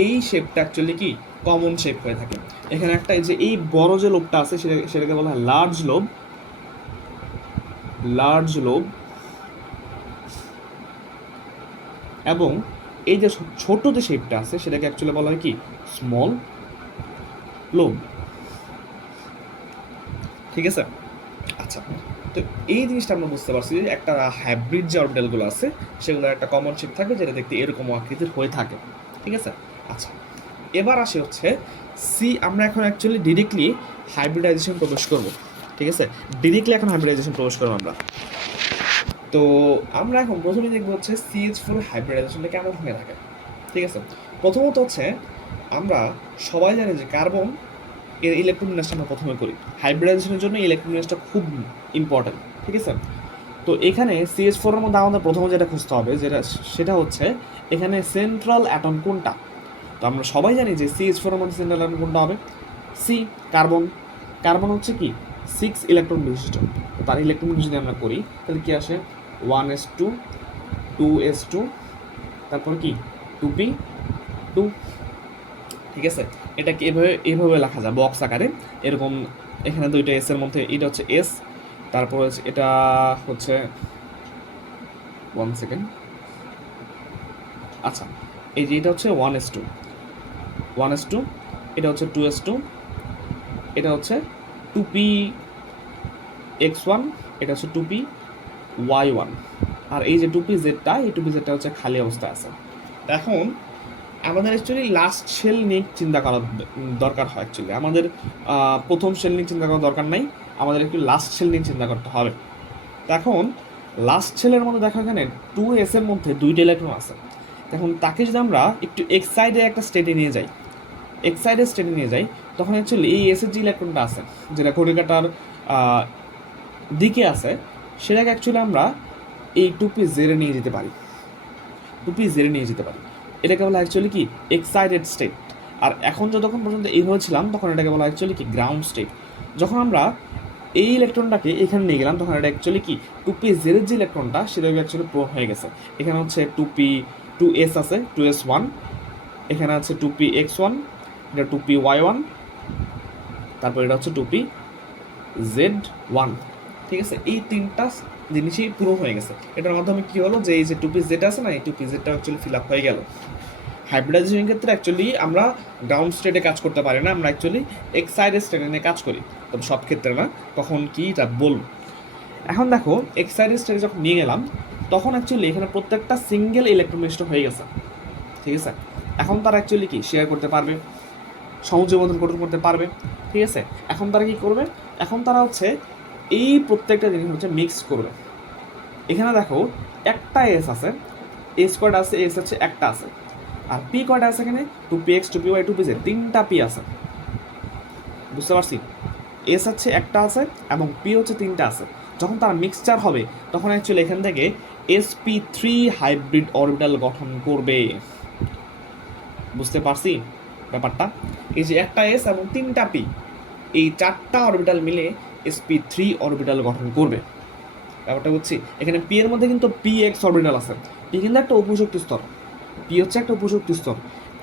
এই শেপটা অ্যাকচুয়ালি কি কমন শেপ হয়ে থাকে। এখানে একটা এই যে এই বড় যে লোভটা আছে সেটাকে বলা হয় লার্জ লোভ, লার্জ লোভ। এবং এই যে ছোট যে শেপটা আছে সেটাকে অ্যাকচুয়ালি বলা হয় কি স্মল লোভ, ঠিক আছে। আচ্ছা, তো এই জিনিসটা আমরা বুঝতে পারছি যে একটা হাইব্রিড যে অরবিটালগুলো আছে সেগুলোর একটা কমন শেপ থাকবে যেটা দেখতে এরকম আকৃতির হয়ে থাকে, ঠিক আছে। আচ্ছা, এবার আসে হচ্ছে আমরা এখন অ্যাকচুয়ালি ডিরেক্টলি হাইব্রিডাইজেশন প্রবেশ করব, ঠিক আছে। ডিরেক্টলি এখন হাইব্রিডাইজেশন প্রবেশ করবো আমরা। তো আমরা এখন প্রথমে দেখবো হচ্ছে CH4 হাইব্রিডাইজেশনটা কেমন হয়ে থাকে, ঠিক আছে। প্রথমত হচ্ছে আমরা সবাই জানি যে কার্বন এর ইলেকট্রন বিন্যাসটা আমরা প্রথমে করি, হাইব্রিডাইজেশনের জন্য ইলেকট্রন বিন্যাসটা খুব ইম্পর্টেন্ট, ঠিক আছে। তো এখানে CH4 এর মধ্যে আমাদের প্রথমে যেটা খুঁজতে হবে সেটা হচ্ছে এখানে সেন্ট্রাল অ্যাটম কোনটা। তো আমরা সবাই জানি যে CH4 এর মধ্যে সেন্ট্রাল অ্যাটম কোনটা হবে, সি, কার্বন। কার্বন হচ্ছে কি 6 ইলেকট্রন বিশিষ্ট। তো তার ইলেকট্রন যদি আমরা করি তাহলে কি আসে 1s2 2s2 তারপর কি 2p2। ঠিক আছে, এটাকে এভাবে লেখা যায় বক্স আকারে এরকম। এখানে দুইটা এস এর মধ্যে এটা হচ্ছে এস, তারপর হচ্ছে এটা হচ্ছে 1 সেকেন্ড, আচ্ছা এই যে এটা হচ্ছে 1s2 এটা হচ্ছে 2s2, এটা হচ্ছে 2px1, এটা হচ্ছে 2py1, আর এই যে 2pz এই 2pz হচ্ছে খালি অবস্থায় আছে। এখন আমাদের অ্যাকচুয়ালি লাস্ট শেল নিয়ে চিন্তা করা দরকার হয়। অ্যাকচুয়ালি আমাদের প্রথম শেল নিয়ে চিন্তা করার দরকার নাই, আমাদের একটু লাস্ট শেল নিয়ে চিন্তা করতে হবে। এখন লাস্ট শেলের মধ্যে দেখো এখানে 2s এর মধ্যে 2টা ইলেকট্রন আছে। এখন তাকে যদি আমরা একটু এক্সাইডে একটা স্টেটে নিয়ে যাই, তখন অ্যাকচুয়ালি এই এসের যে ইলেকট্রনটা আছে যেটা ঘড়িকাটার দিকে আছে সেটাকে অ্যাকচুয়ালি আমরা এই 2pz নিয়ে যেতে পারি, এটাকে বলা অ্যাকচুয়ালি কি এক্সাইটেড স্টেট। আর এখন যতক্ষণ পর্যন্ত এইভাবে ছিলাম তখন এটাকে বলা অ্যাকচুয়ালি কি গ্রাউন্ড স্টেট। যখন আমরা এই ইলেকট্রনটাকে এখানে নিয়ে গেলাম তখন এটা অ্যাকচুয়ালি কি 2pz এর যে ইলেকট্রনটা সেটা অ্যাকচুয়ালি পূরণ হয়ে গেছে। এখানে হচ্ছে 2s আছে 2s1, এখানে আছে 2px1, এটা 2py1, তারপর এটা হচ্ছে 2pz1। ঠিক আছে, এই তিনটা জিনিসই পূরণ হয়ে গেছে। এটার মাধ্যমে কি হলো যে এই যে 2pz আছে না, এই 2pzটা অ্যাকচুয়ালি ফিল আপ হয়ে গেল। হাইব্রিডাইজেশনের ক্ষেত্রে অ্যাকচুয়ালি আমরা গ্রাউন্ড স্টেটে কাজ করতে পারি না, আমরা অ্যাকচুয়ালি এক্সাইটেড স্টেটে নিয়ে কাজ করি, তবে সব ক্ষেত্রে না। তখন কি তা বলবো। এখন দেখো এক্সাইটেড স্টেটে যখন নিয়ে গেলাম তখন অ্যাকচুয়ালি এখানে প্রত্যেকটা সিঙ্গেল ইলেকট্রন বিশিষ্ট হয়ে গেছে। ঠিক আছে, এখন তারা অ্যাকচুয়ালি কি শেয়ার করতে পারবে, সমুদ্র বন্ধন করতে পারবে। ঠিক আছে, এখন তারা কি করবে, এখন তারা হচ্ছে এই প্রত্যেকটা জিনিস হচ্ছে মিক্স করবে। এখানে দেখো একটা এস আছে, এস কয়টা আছে, এস হচ্ছে একটা আছে, আর পি কয়টা আছে এখানে 2px 2py 2pz তিনটা পি আছে। বুঝতে পারছি, এস হচ্ছে একটা আছে এবং পি হচ্ছে তিনটা আছে। যখন তারা মিক্সচার হবে তখন অ্যাকচুয়ালি এখান থেকে sp3 হাইব্রিড অরবিটাল গঠন করবে। বুঝতে পারছি ব্যাপারটা, এই যে একটা এস এবং তিনটা পি, এই চারটা অরবিটাল মিলে sp3 অরবিটাল গঠন করবে। ব্যাপারটা বুঝছি। এখানে পি এর মধ্যে কিন্তু px অরবিটাল আছে, পি কিন্তু একটা উপশক্তি স্তর, পি হচ্ছে একটা উপশক্তি স্তর।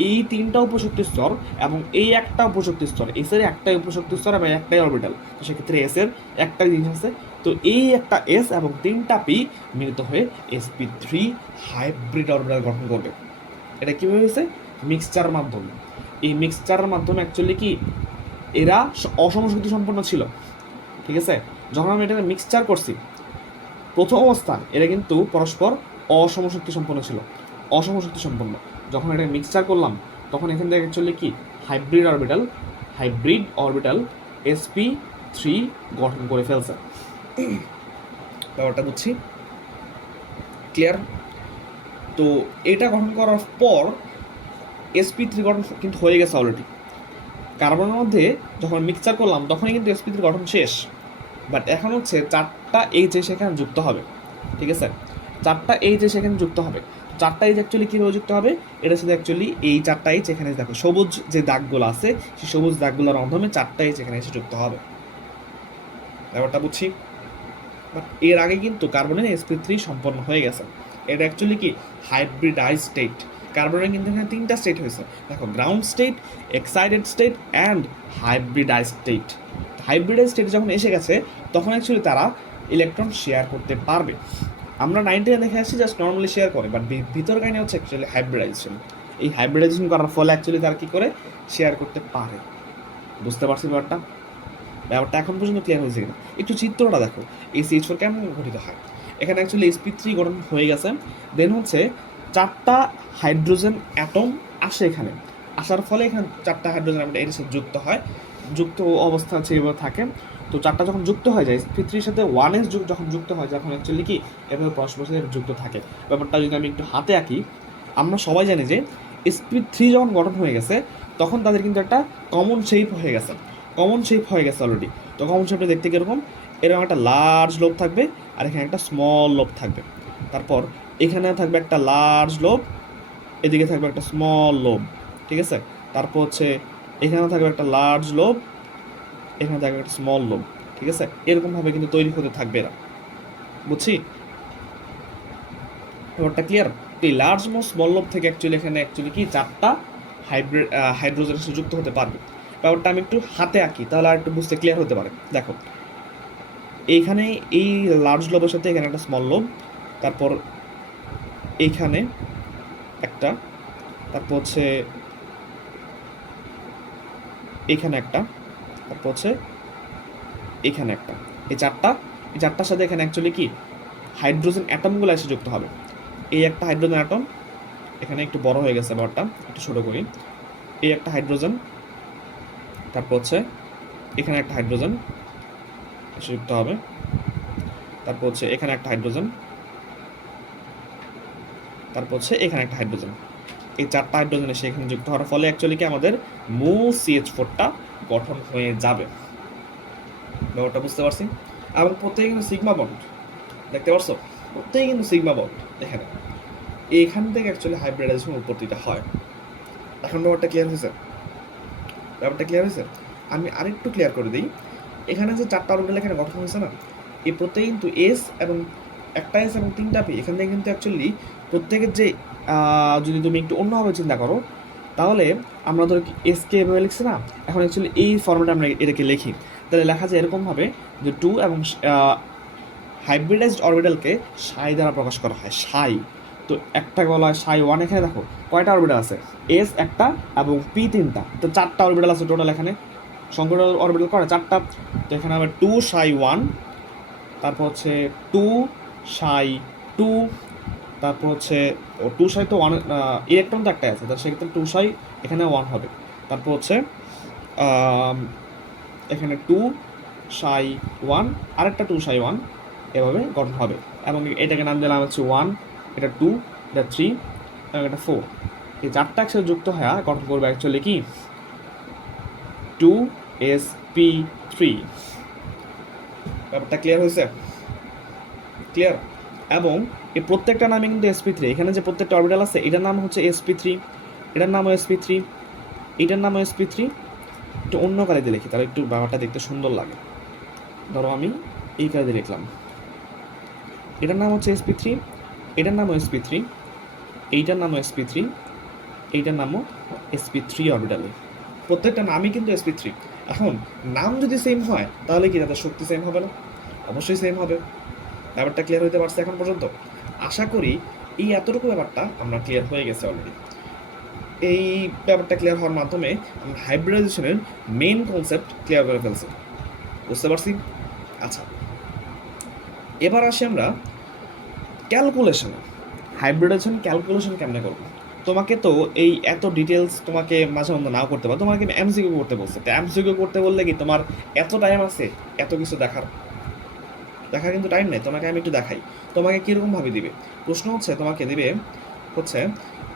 এই তিনটা উপশক্তি স্তর এবং এই একটা উপশক্তি স্তর, এস এর একটাই উপশক্তি স্তর এবং একটাই অরবিটাল, তো সেক্ষেত্রে এস এর একটা জিনিস আছে। তো এই একটা এস এবং তিনটা পি মিলিত হয়ে sp3 হাইব্রিড অরবিটাল গঠন করবে। এটা কীভাবে হয়েছে, মিক্সচার মাধ্যমে। এই মিক্সচারের মাধ্যমে অ্যাকচুয়ালি কি এরা অসমশক্তি সম্পন্ন ছিল। ঠিক আছে, যখন আমি এটাকে মিক্সচার করছি প্রথম অবস্থা এরা কিন্তু পরস্পর অসমশক্তি সম্পন্ন ছিল, যখন এটা মিক্সচার করলাম তখন এখান থেকে অ্যাকচুয়ালি কি হাইব্রিড অরবিটাল sp3 গঠন করে ফেলছে। ব্যাপারটা বুঝছি, ক্লিয়ার? তো এটা গঠন করার পর sp3 গঠন কিন্তু হয়ে গেছে অলরেডি। কার্বনের মধ্যে যখন মিক্সচার করলাম তখনই কিন্তু sp3 গঠন শেষ, বাট এখন হচ্ছে চারটা এইচ সেখানে যুক্ত হবে। ঠিক আছে, চারটা এইচ সেখানে যুক্ত হবে। চারটা এইচ অ্যাকচুয়ালি কীভাবে যুক্ত হবে, এটা শুধু অ্যাকচুয়ালি এই চারটা এইচ এখানে দেখো সবুজ যে দাগগুলো আছে সেই সবুজ দাগগুলোর মাধ্যমে চারটা এইচ এখানে এসে যুক্ত হবে। ব্যাপারটা বুঝছি, বাট এর আগে কিন্তু কার্বনের sp3 সম্পন্ন হয়ে গেছে। এটা অ্যাকচুয়ালি কি হাইব্রিডাইজ স্টেট। কার্বনের কিন্তু এখানে তিনটা স্টেট হয়েছে দেখো, ground state, excited state and hybridise state. Hybridise state যখন এসে গেছে তখন অ্যাকচুয়ালি তারা ইলেকট্রন শেয়ার করতে পারবে। আমরা 90 দেখে আসছি জাস্ট নর্মালি শেয়ার করে, বাট ভিতর কাহিনী হচ্ছে অ্যাকচুয়ালি হাইব্রিডাইজেশন। এই হাইব্রিডাইজেশন করার ফলে অ্যাকচুয়ালি তারা কী করে শেয়ার করতে পারে। বুঝতে পারছি ব্যাপারটা এখন পর্যন্ত ক্লিয়ার হয়েছে কিনা? একটু চিত্রটা দেখো, এই CH4 কেমন গঠিত হয়। এখানে অ্যাকচুয়ালি sp3 গঠন হয়ে গেছে, দেন হচ্ছে চারটা হাইড্রোজেন অ্যাটম আসে, এখানে আসার ফলে এখানে চারটা হাইড্রোজেন অ্যাটম এর সাথে যুক্ত হয়, যুক্ত অবস্থা আছে এভাবে থাকে। তো চারটা যখন যুক্ত হয়ে যায় sp3-র সাথে 1s যখন যুক্ত হয় যখন অ্যাকচুয়ালি কি এভাবে পরস্পর সাথে যুক্ত থাকে। ব্যাপারটা যদি আমি একটু হাতে আঁকি, আমরা সবাই জানি যে sp3 যখন গঠন হয়ে গেছে তখন তাদের কিন্তু একটা কমন শেপ হয়ে গেছে অলরেডি। তো কমন শেপটা দেখতে কীরকম, এরকম একটা লার্জ লোব থাকবে, আর এখানে একটা স্মল লোব থাকবে। তারপর এখানে থাকবে একটা লার্জ লোব, এদিকে থাকবে একটা স্মল লোব, ঠিক আছে। তারপর হচ্ছে এখানে থাকবে একটা লার্জ লোব, এখানে থাকবে একটা স্মল লোব, ঠিক আছে। এরকমভাবে কিন্তু তৈরি হতে থাকবে এরা, বুঝছি? ব্যাপারটা ক্লিয়ার? এই লার্জ এবং স্মল লোব থেকে অ্যাকচুয়ালি কি 4টা হাইড্রোজেন এসে যুক্ত হতে পারবে। ব্যাপারটা আমি একটু হাতে আঁকি, তাহলে আর একটু বুঝতে ক্লিয়ার হতে পারে। দেখো, এইখানে এই লার্জ লোবের সাথে এখানে একটা স্মল লোব, তারপর এইখানে একটা, তারপর হচ্ছে এইখানে একটা, তারপর হচ্ছে এখানে একটা। এই চারটার সাথে এখানে অ্যাকচুয়ালি কি হাইড্রোজেন অ্যাটমগুলো এসে যুক্ত হবে। এই একটা হাইড্রোজেন অ্যাটম, এখানে একটু বড় হয়ে গেছে ব্যাপারটা, একটু ছোট করি। এই একটা হাইড্রোজেন, তারপর হচ্ছে এখানে একটা হাইড্রোজেন এসে যুক্ত হবে, তারপর হচ্ছে এখানে একটা হাইড্রোজেন, তারপর হচ্ছে এখানে একটা হাইড্রোজেন। এই 4টা হাইড্রোজেন এসে এখানে যুক্ত হওয়ার ফলে অ্যাকচুয়ালি কি আমাদের মূল CH4টা গঠন হয়ে যাবে। ব্যাপারটা বুঝতে পারছি? এবং প্রত্যেকে কিন্তু সিগমা বন্ড, দেখতে পারছো? প্রত্যেকে কিন্তু সিগমা বন্ড। এখানে এইখান থেকে অ্যাকচুয়ালি হাইব্রিডাইজেশন উৎপত্তিটা হয়। এখন ব্যাপারটা ক্লিয়ার হয়েছে? আমি আরেকটু ক্লিয়ার করে দিই। এখানে যে 4টা অরবিটাল এখানে গঠন হয়েছে না, এই প্রত্যেকে কিন্তু এস এবং একটা এস এবং 3টা পি, এখান থেকে কিন্তু অ্যাকচুয়ালি প্রত্যেকের যে যদি তুমি একটু অন্যভাবে চিন্তা করো, তাহলে আমরা ধরো এসকে এভাবে লিখছি না, এখন অ্যাকচুয়ালি এই ফর্মেটে আমরা এটাকে লিখি, তাহলে লেখা যায় এরকমভাবে যে 2 এবং হাইব্রিডাইজড অরবিটালকে সাই দ্বারা প্রকাশ করা হয়, সাই। তো একটা বলা হয় সাই ওয়ান। এখানে দেখো কয়টা অরবিটাল আছে, এস একটা এবং পি 3টা, তো 4টা অরবিটাল আছে টোটাল। এখানে সংকট অরবিটাল করে 4টা, তো এখানে আবার 2 সাই 1, তারপর হচ্ছে 2 সাই 2, তারপর হচ্ছে 2 সাই তো 1 ইলেকট্রন তো একটাই আছে, তার সেক্ষেত্রে 2 সাই এখানে 1 হবে। তারপর হচ্ছে এখানে 2 সাই 1, আরেকটা 2 সাই 1, এভাবে গঠন হবে। এবং এটাকে নাম দিলাম হচ্ছে 1, এটা 2, এটা 3 এবং এটা 4। এই 4টা একসাথে যুক্ত হয়ে গঠন করবে অ্যাকচুয়ালি কি 2sp3। ব্যাপারটা ক্লিয়ার হয়েছে? ক্লিয়ার? এবং এই প্রত্যেকটা নামে কিন্তু sp3, এখানে যে প্রত্যেকটা অরবিটাল আছে এটার নাম হচ্ছে sp3, এটার নামও sp3, এটার নামও sp3। একটু অন্য কালি দিয়ে লিখি, তাহলে একটু ব্যাপারটা দেখতে সুন্দর লাগে। ধরো আমি এই কালি দিয়ে লিখলাম, এটার নাম হচ্ছে sp3, এটার নামও sp3, এইটার নামও sp3, এইটার নামও sp3 অরবিটালে। প্রত্যেকটা নামই কিন্তু sp3। এখন নাম যদি সেম হয় তাহলে কি তাদের শক্তি সেম হবে না? অবশ্যই সেম হবে। ব্যাপারটা ক্লিয়ার হতে পারছে এখন পর্যন্ত? আশা করি এই এতটুকু ব্যাপারটা আমরা ক্লিয়ার হয়ে গেছে অলরেডি। এই ব্যাপারটা ক্লিয়ার হওয়ার মাধ্যমে আমরা হাইব্রিডাইজেশনের মেইন কনসেপ্ট ক্লিয়ার করে ফেলছি, বুঝতে পারছি? আচ্ছা, এবার আসি আমরা ক্যালকুলেশনে। হাইব্রিডাইজেশন ক্যালকুলেশন কেমনে করবো? তোমাকে তো এই এত ডিটেলস তোমাকে মাঝে মধ্যে নাও করতে পারো, তোমাকে এমসিকিউ করতে বলছে। তো এমসিকিউ করতে বললে কি তোমার এত টাইম আছে এত কিছু দেখার কিন্তু টাইম নেই। তোমাকে আমি একটু দেখাই তোমাকে কীরকমভাবে দিবে। প্রশ্ন হচ্ছে তোমাকে দিবে হচ্ছে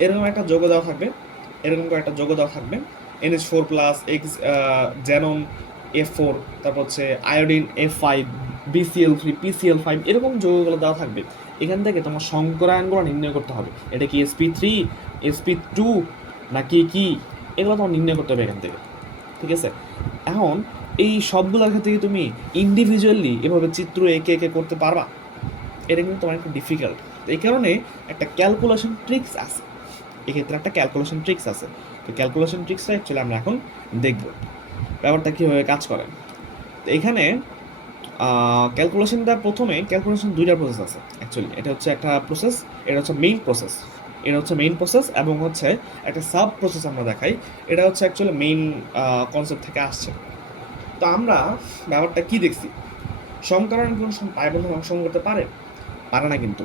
এরকম একটা যোগ দেওয়া থাকবে, এরকম করে একটা যোগ দেওয়া থাকবে NH4 plus x Xanon F4, তারপর হচ্ছে আয়োডিন F5, BCl3, PCl5, এরকম যৌগগুলো দেওয়া থাকবে। এখান থেকে তোমার সংকরায়নগুলো নির্ণয় করতে হবে, এটা কি sp3, sp2 নাকি কি, এগুলো তোমার নির্ণয় করতে হবে এখান থেকে, ঠিক আছে। এখন এই সবগুলোর ক্ষেত্রে কি তুমি ইন্ডিভিজুয়ালি এভাবে চিত্র এঁকে এঁকে করতে পারবা? এটা কিন্তু তোমার একটু ডিফিকাল্ট। এই কারণে একটা ক্যালকুলেশন ট্রিক্স আছে, এক্ষেত্রে একটা ক্যালকুলেশন ট্রিক্স আছে। তো ক্যালকুলেশন ট্রিক্সটা অ্যাকচুয়ালি আমরা এখন দেখব ব্যাপারটা কীভাবে কাজ করে। তো এখানে ক্যালকুলেশন 2টা প্রসেস আছে অ্যাকচুয়ালি। এটা হচ্ছে একটা প্রসেস, এটা হচ্ছে মেইন প্রসেস, এবং হচ্ছে একটা সাব প্রসেস আমরা দেখাই, এটা হচ্ছে অ্যাকচুয়ালি মেইন কনসেপ্ট থেকে আসছে। তো আমরা ব্যাপারটা কি দেখছি, সংকরণ কোন পায়বন্ধন অংশগ্রহণ করতে পারে না, কিন্তু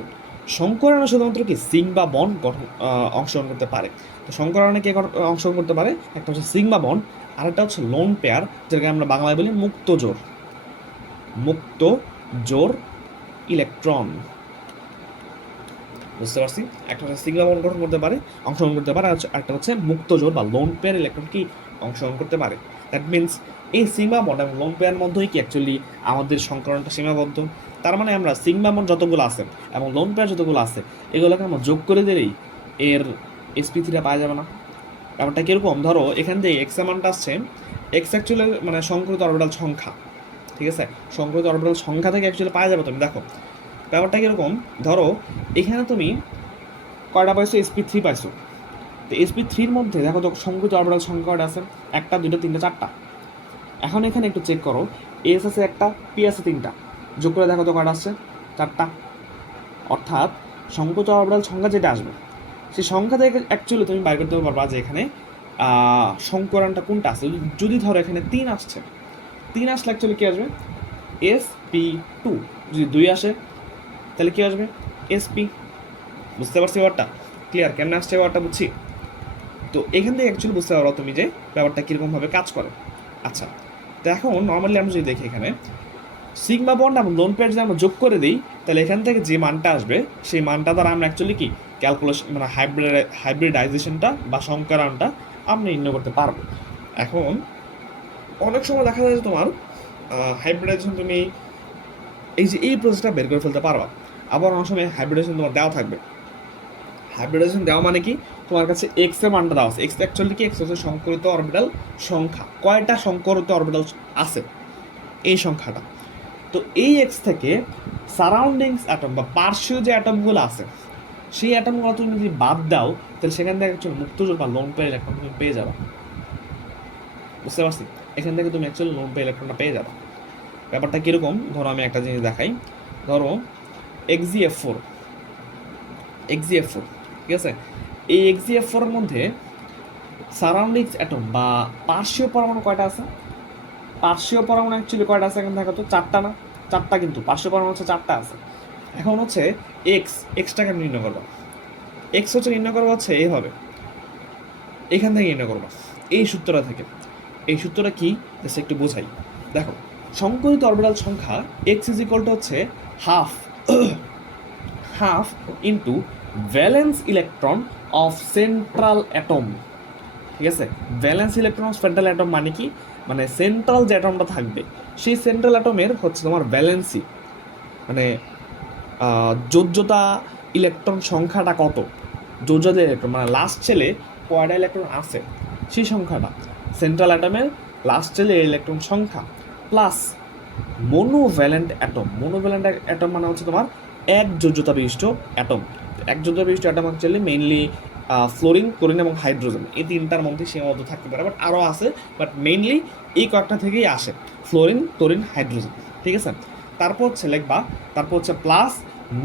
সংকরণে শুধুমাত্র কি সিগমা বন্ড অংশগ্রহণ করতে পারে। তো সংকরণে কে অংশগ্রহণ করতে পারে? একটা হচ্ছে সিগমা বন্ড, আর একটা হচ্ছে লোন পেয়ার, যেটাকে আমরা বাংলায় বলি মুক্ত জোড় ইলেকট্রন, বুঝতে পারছি? একটা হচ্ছে সিগমা বন্ড অংশগ্রহণ করতে পারে, আর একটা হচ্ছে মুক্ত জোড় বা লোন পেয়ার ইলেকট্রন কি অংশগ্রহণ করতে পারে। দ্যাট মিনস এই সিগমা বন্ড এবং লোন পেয়ার মধ্যেই কি অ্যাকচুয়ালি আমাদের সংকরণটা সীমাবদ্ধ। তার মানে আমরা সিগমা বন্ড যতগুলো আছে এবং লোন পেয়ার যতগুলো আছে এগুলোকে আমরা যোগ করে দিলেই এর sp3 পাওয়া যাবে না। ব্যাপারটা কীরকম, ধরো এখান থেকে এক্স অ্যামাউন্ট আসছে, এক্স অ্যাকচুয়ালি মানে সংকরিত অরবিটাল সংখ্যা, ঠিক আছে, সংকরিত অরবিটাল সংখ্যা থেকে অ্যাকচুয়ালি পাওয়া যাবে। তুমি দেখো ব্যাপারটা কীরকম, ধরো এখানে তুমি কয়টা পাইছো, sp3 পাইছো। তো sp3-র মধ্যে দেখো তো সংকরিত অরবিটাল সংখ্যা কয়টা আছে, 1টা 2টা 3টা 4টা। এখন এখানে একটু চেক করো, এস আছে 1টা, পি আছে 3টা, যোগ করে দেখো তো কয়টা আসছে, 4টা। অর্থাৎ সংকরিত অরবিটাল সংখ্যা যেটা আসবে সেই সংখ্যা থেকে অ্যাকচুয়ালি তুমি বাইর করতে পারবা যে এখানে সংকরণটা কোনটা আছে। যদি ধরো এখানে 3 আসছে, 3 আসলে অ্যাকচুয়ালি কী আসবে, sp2। যদি 2 আসে তাহলে কী আসবে, sp। বুঝতে পারছি ব্যাপারটা, ক্লিয়ার কেমন আসছে ব্যাপারটা বুঝছি। তো এখান থেকে অ্যাকচুয়ালি বুঝতে পারো তুমি যে ব্যাপারটা কীরকমভাবে কাজ করে। আচ্ছা, তো এখন নর্মালি আমরা যদি দেখি এখানে সিগমা বন্ড এবং লোন পেয়ার যদি আমরা যোগ করে দিই তাহলে এখান থেকে যে মানটা আসবে সেই মানটা দ্বারা আমরা অ্যাকচুয়ালি কি ক্যালকুলেশন মানে হাইব্রিডাইজেশনটা বা সংকরণটা আমরা নির্ণয় করতে পারবো। এখন অনেক সময় দেখা যায় যে তোমার হাইব্রিডাইজেশন তুমি এই যে এই প্রসেসটা বের করে ফেলতে পারবা, আবার অনেক সময় হাইব্রিডাইজেশন তোমার দেওয়া থাকবে। হাইব্রিডাইজেশন দেওয়া মানে কি, তোমার কাছে এক্স এর মানটা দেওয়া আছে, এক্স অ্যাকচুয়ালি কি, এক্স হচ্ছে সংকরিত অরবিটাল সংখ্যা, কয়টা সংকরিত অরবিটাল আছে এই সংখ্যাটা। তো এই এক্স থেকে সারাউন্ডিংস অ্যাটম বা পার্শ্বীয় যে অ্যাটমগুলো আছে সেই অ্যাটমগুলো তুমি যদি বাদ দাও তাহলে সেখান থেকে অ্যাকচুয়ালি মুক্তজোড় বা লোন পেয়ার ইলেকট্রন তুমি পেয়ে যাবে। বুঝতে পারছি, এখান থেকে তুমি অ্যাকচুয়ালি লোন পেয়ার ইলেকট্রনটা পেয়ে যাবে। ব্যাপারটা কীরকম, ধরো আমি একটা জিনিস দেখাই, ধরো xgf4, ঠিক আছে, এই xgf4 এর মধ্যে সারাউন্ডিংস অ্যাটম বা পার্শ্বীয় পরমাণু কয়টা আছে, পার্শ্বীয় পরমাণু অ্যাকচুয়ালি কয়টা আছে এখানে দেখো তো, 4টা না, 4টা, কিন্তু পার্শ্বীয় পরমাণু হচ্ছে 4টা আছে। এখন হচ্ছে এক্সটাকে আমি নির্ণয় করবো, এক্স হচ্ছে নির্ণয় করবো হচ্ছে এইভাবে, এখান থেকে নির্ণয় করবো এই সূত্রটা থেকে। এই সূত্রটা কি জাস্ট একটু বোঝাই, দেখো সংকরিত অরবিটাল সংখ্যা এক্স ইজ ইকুয়াল টু হচ্ছে half into valence electron of central atom. ঠিক আছে, valence electron of central atom মানে কি, মানে সেন্ট্রাল যে অ্যাটমটা থাকবে সেই সেন্ট্রাল অ্যাটমের হচ্ছে তোমার ভ্যালেন্সি, মানে যোজ্যতা ইলেকট্রন সংখ্যাটা কত, যোজ্যতা ইলেকট্রন মানে লাস্ট ছেলে কয়টা ইলেকট্রন আছে সেই সংখ্যাটা, সেন্ট্রাল অ্যাটমের লাস্ট ছেলে ইলেকট্রন সংখ্যা প্লাস মোনোভ্যালেন্ট অ্যাটম। মোনোভ্যালেন্ট অ্যাটম মানে হচ্ছে তোমার এক যোজ্যতা বিশিষ্ট অ্যাটম। এক যোজ্যতা বিশিষ্ট atom actually mainly fluorine, chlorine এবং হাইড্রোজেন, এই তিনটার মধ্যে সীমাবদ্ধ থাকতে পারে, বাট আরও আছে, বাট মেইনলি এই কয়েকটা থেকেই আসে, ফ্লোরিন, ক্লোরিন, হাইড্রোজেন। ঠিক আছে, তারপর হচ্ছে লিখবা, তারপর হচ্ছে প্লাস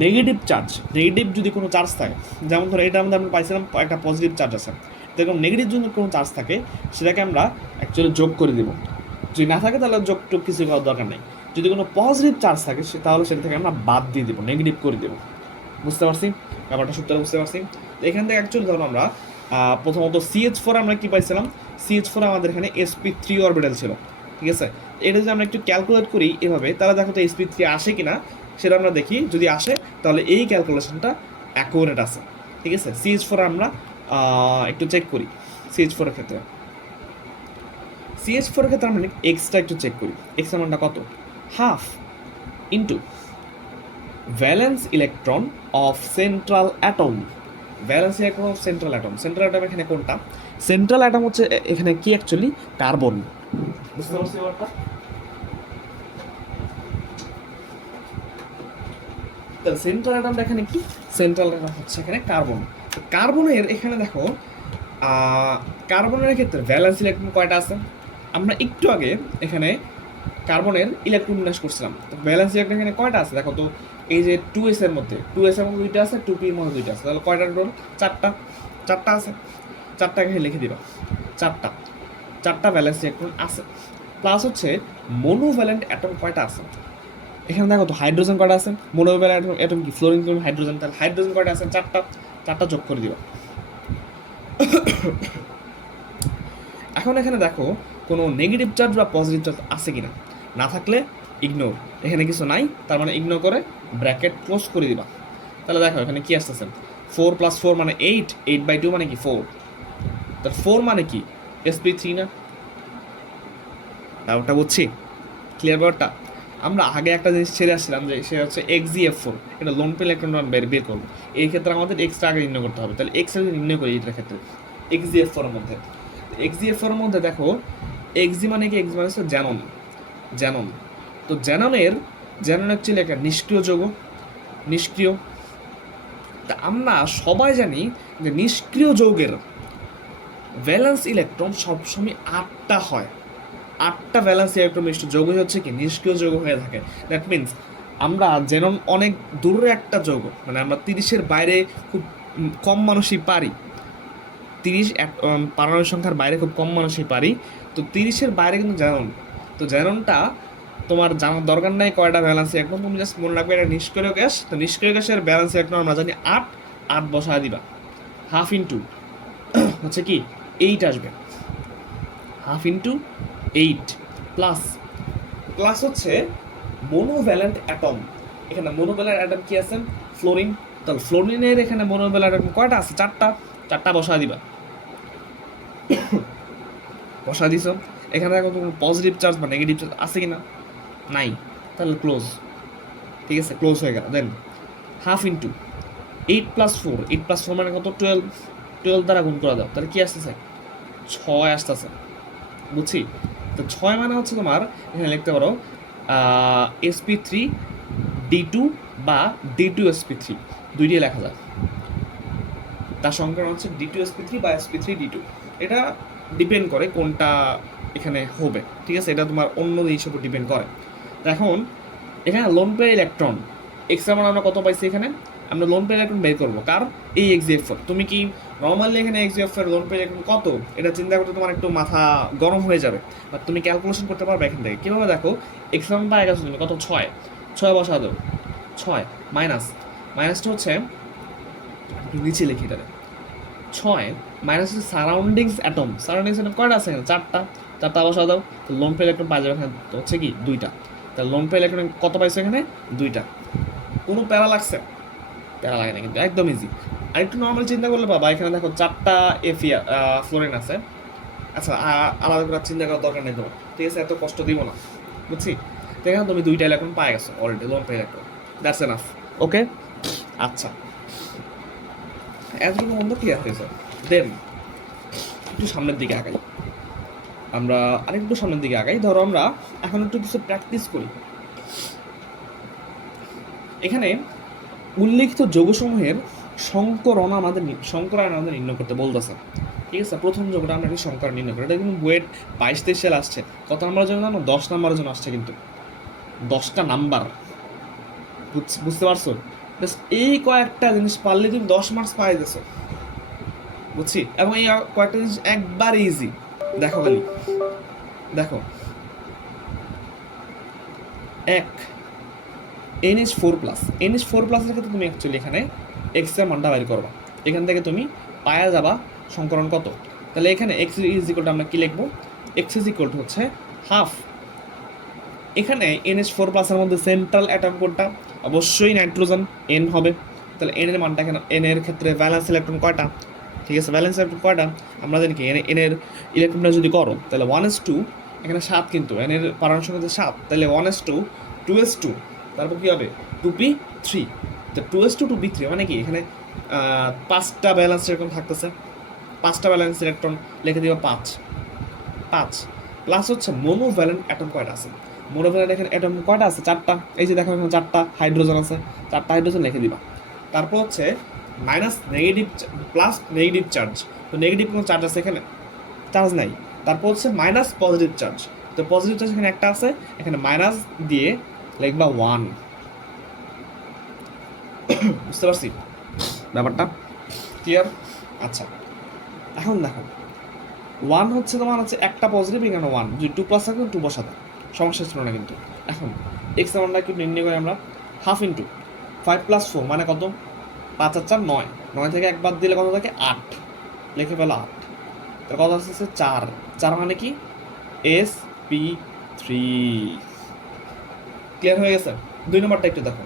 নেগেটিভ চার্জ। নেগেটিভ যদি কোনো চার্জ থাকে, যেমন ধরো এটার মধ্যে আমরা পাইছিলাম একটা পজিটিভ চার্জ আছে, যেরকম নেগেটিভ যদি কোনো চার্জ থাকে সেটাকে আমরা অ্যাকচুয়ালি যোগ করে দেবো, যদি না থাকে তাহলে যোগ টোগ কিছু করার দরকার নেই। যদি কোনো পজিটিভ চার্জ থাকে তাহলে সেটা থেকে আমরা বাদ দিয়ে দেবো, নেগেটিভ করে দেবো। বুঝতে পারছি ব্যাপারটা, সূত্রটা বুঝতে পারছি। এখান থেকে অ্যাকচুয়ালি ধরো আমরা প্রথমত CH4 আমরা কী পাইছিলাম, CH4 আমাদের এখানে sp3 অরবিটাল ছিল। ঠিক আছে, এটা যদি আমরা একটু ক্যালকুলেট করি এভাবে, তাহলে দেখো তো sp3 আসে কি না সেটা আমরা দেখি, যদি আসে তাহলে এই ক্যালকুলেশনটা অ্যাকুরেট আছে। ঠিক আছে, CH4 আমরা একটু চেক করি, CH4 এর ক্ষেত্রে আমরা এক্সটা একটু চেক করি, এক্স এর মানটা কত, half into valence electron of central atom. Valence electron of central atom, central atom এখানে কোনটা, সেন্ট্রাল অ্যাটম হচ্ছে এখানে কি অ্যাকচুয়ালি কার্বন। বুঝতে পারছি ব্যাপারটা, তাহলে সেন্ট্রাল অ্যাটমটা এখানে কি, সেন্ট্রাল অ্যাটম হচ্ছে এখানে কার্বন। কার্বনের এখানে দেখো কার্বনের ক্ষেত্রে ভ্যালেন্স ইলেকট্রন কয়টা আছে, আমরা একটু আগে এখানে কার্বনের ইলেকট্রন বিন্যাস করছিলাম, তো ভ্যালেন্স ইলেকট্রন এখানে কয়টা আছে দেখো তো, এই যে 2s এর মধ্যে 2 আছে, 2p এর মধ্যে 2টা আছে, তাহলে কয়টা টোটাল, 4টা আছে, 4টা এখানে লিখে দিবা, 4টা ভ্যালেন্স ইলেকট্রন আছে। প্লাস হচ্ছে মোনোভ্যালেন্ট অ্যাটম কয়টা আছে, এখানে দেখো তো হাইড্রোজেন কয়টা আছে, মোনোভ্যালেন্ট অ্যাটম কি ফ্লোরিন, ক্লোরিন, হাইড্রোজেন, তাহলে হাইড্রোজেন কয়টা আছে, 4টা যোগ করে দিবা। এখন এখানে দেখো কোনো নেগেটিভ চার্জ বা পজিটিভ চার্জ আছে কিনা, না থাকলে ইগনোর, এখানে কিছু নাই তার মানে ইগনোর করে ব্র্যাকেট ক্লোজ করে দিবা। তাহলে দেখো এখানে কি আসতেছে, 4 + 4 মানে 8, 8/2 মানে কি 4, তার 4 মানে কি sp3 না, ব্যাপারটা বুঝছি, ক্লিয়ার ব্যাপারটা। আমরা আগে একটা জিনিস ছেড়ে আসছিলাম যে সে হচ্ছে এক্সজিএফ4, এটা লোন পেলে একটা বের করবো। এই ক্ষেত্রে আমাদের এক্সটা আগে নির্ণয় করতে হবে। তাহলে এক্স আগে নির্ণয় করি এটার ক্ষেত্রে এক্সজিএফ4 এর মধ্যে। এক্সজিএফ4 এর মধ্যে দেখো এক্সজি মানে কি, এক্সজি মানে হচ্ছে জ্যানন। জ্যানন তো জ্যানন অ্যাকচুয়ালি একটা নিষ্ক্রিয় যৌগ, নিষ্ক্রিয়। তা আমরা সবাই জানি যে নিষ্ক্রিয় যৌগের ভ্যালেন্স ইলেকট্রন সবসময় 8টা হয়। 8টা ভ্যালেন্স ইলেকট্রন বিশিষ্ট যৌগ হচ্ছে কি নিষ্ক্রিয় যৌগ হয়ে থাকে। দ্যাট মিনস আমরা যেন অনেক দূরের একটা যৌগ, মানে আমরা 30-এর বাইরে খুব কম মানুষই পারি, 30 পারমাণবিক সংখ্যার বাইরে খুব কম মানুষই পারি। তো 30-এর বাইরে কিন্তু জ্যানন, তো জ্যাননটা তোমার জানার দরকার নাই কয়টা ভ্যালেন্স ইলেকট্রন, তুমি জাস্ট মনে রাখবে এটা নিষ্ক্রিয় গ্যাস। তো নিষ্ক্রিয় গ্যাসের ভ্যালেন্স ইলেকট্রন আমরা জানি 8 বসায় দিবা, হাফ ইন্টু হচ্ছে কি 8 আসবে, হাফ ইন্টু 8 প্লাস প্লাস হচ্ছে মোনোভ্যালেন্ট অ্যাটম। এখানে মোনোভ্যালেন্ট অ্যাটম কি আছে, ফ্লোরিন। তাহলে ফ্লোরিনের এখানে মোনোভ্যালেন্ট অ্যাটম কয়টা আছে, 4টা বসায় দিবা, বসায় দিছো। এখানে দেখো কোনো পজিটিভ চার্জ বা নেগেটিভ চার্জ আছে কিনা, নাই, তাহলে ক্লোজ। ঠিক আছে, ক্লোজ হয়ে গেল। দেন হাফ ইন্টু 8+4, 8+4 মানে কত, 12 দ্বারা গুণ করে দাও, তাহলে কি আসতেছে 6 আসতেছে, বুঝছি। তো 6 মানে হচ্ছে তোমার এখানে লিখতে পারো sp3d2 বা d2sp3, দুইটাই লেখা যায়। তার সংখ্যা হচ্ছে d2sp3 বা sp3d2, এটা ডিপেন্ড করে কোনটা এখানে হবে। ঠিক আছে, এটা তোমার অন্য জিনিসের উপর ডিপেন্ড করে। তো এখন এখানে লোন পেয়ার ইলেকট্রন এক্সট্রা মান আমরা কত পাইছি, এখানে আমরা লোন পেয়ার ইলেকট্রন বের করবো কার, এই এক্সজিএফ4। তুমি কি নর্মালি এখানে এক্সজিএফ4 লোন পেয়ার ইলেকট্রন কত, এটা চিন্তা করতে তোমার একটু মাথা গরম হয়ে যাবে, বাট তুমি ক্যালকুলেশন করতে পারবে এখান থেকে। কীভাবে দেখো, এক্সট্রা মান পাই গেছো তুমি কত, 6 বসা দাও, 6 মাইনাসটা হচ্ছে নিচে লিখি এটা, 6 মাইনাস হচ্ছে সারাউন্ডিংস অ্যাটম কয়টা আছে এখানে, 4টা বসা দাও। তো লোন পেয়ার ইলেকট্রন পাই যাবে এখানে হচ্ছে কি 2টা। তাহলে লোন পেয়ার ইলেকট্রন কত পাইছে এখানে, 2টা। কোনো প্যারা লাগছে, প্যারা লাগে না কিন্তু, একদম ইজি। আর একটু নর্মাল চিন্তা করলে বাবা, এখানে দেখো 4টা ফ্লোরিন আছে। আচ্ছা, আলাদা করে চিন্তা করার দরকার নেই তোমার, ঠিক আছে, এত কষ্ট দিব না, বুঝছি। তো এখানে তুমি 2টা ইলেকট্রন পাই গেছো already, lone pair electron, that's enough. Okay, আচ্ছা, এতটুকু বন্ধ ক্লিয়ার হয়েছে। দেন একটু সামনের দিকে আগাই, আমরা আরেকটু সামনের দিকে আগাই। ধরো আমরা এখন একটু কিছু প্র্যাকটিস করি। এখানে উল্লিখিত যৌগসমূহের সংকরায়ন আমাদের নির্ণয় করতে বলতেছে। ঠিক আছে, প্রথম যৌগটা আমরা একটি সংকরণ নির্ণয় করি। এটা কিন্তু বুয়েট 22-23 সালে আসছে। কত নাম্বারের জন্য জানো, 10 নাম্বারের জন্য আসছে, কিন্তু 10টা নাম্বার, বুঝতে পারছো। এই কয়েকটা জিনিস পারলে তুমি 10 মার্কস পাই গেছো, বুঝছি। এবং এই কয়েকটা জিনিস একবার ইজি। দেখো খালি, দেখো, 1 NH4+, NH4+ এর ক্ষেত্রে তুমি অ্যাকচুয়ালি এখানে এক্স এর মানটা বাইর করবা। এখান থেকে তুমি পায়া যাবা সংকরণ কত। তাহলে এখানে এক্স ইজ ইকুয়াল টু আমরা কি লিখবো, এক্স ইজ ইকুয়াল টু হচ্ছে হাফ। এখানে NH4+ এর মধ্যে সেন্ট্রাল অ্যাটম কোনটা, অবশ্যই নাইট্রোজেন, N হবে। তাহলে N এর মানটা এখানে, N এর ক্ষেত্রে ভ্যালেন্স ইলেকট্রন কয়টা, ঠিক আছে, ভ্যালেন্স ইলেকট্রন কয়টা আমরা জানি কি, N এর ইলেকট্রনটা যদি করো তাহলে 1s2, এখানে 7, কিন্তু N এর পারমাণবিক সংখ্যা হচ্ছে 7, তাহলে 1s2 2s2, তারপর কী হবে 2p3। তো 2s2 2p3 মানে কি, এখানে 5টা ব্যালেন্স ইলেকট্রন থাকতেছে, 5টা ব্যালেন্স ইলেকট্রন লিখে দিবা 5 প্লাস হচ্ছে মোনোভ্যালেন্ট অ্যাটম কয়টা আছে, মোনোভ্যালেন্ট এখানে অ্যাটম কয়টা আছে, 4টা। এই যে দেখো এখানে 4টা হাইড্রোজেন আছে, 4টা হাইড্রোজেন লিখে দিবা। তারপর হচ্ছে minus negative plus negative charge, তো নেগেটিভ কোনো চার্জ আছে এখানে, চার্জ নাই। তারপর হচ্ছে মাইনাস পজিটিভ চার্জ, তো পজিটিভ চার্জ এখানে একটা আছে, এখানে মাইনাস দিয়ে লিখবা 1। বুঝতে পারছি ব্যাপারটা, ক্লিয়ার। আচ্ছা, এখন দেখো 1 হচ্ছে তোমার হচ্ছে একটা পজিটিভ, এখানে 1, যদি 2+ থাকে 2 বসাতে, সমস্যা ছিল না কিন্তু। এখন এক্স মানটা একটু নির্ণয় করি আমরা, হাফ ইন্টু 5+4 মানে কত, 5 আর 4 9, 9 থেকে একবার দিলে কত থাকে 8, লিখে ফেলো 8। তার কত আসছে 4 মানে কি sp3। ক্লিয়ার হয়ে গেছে। 2 নম্বরটা একটু দেখো।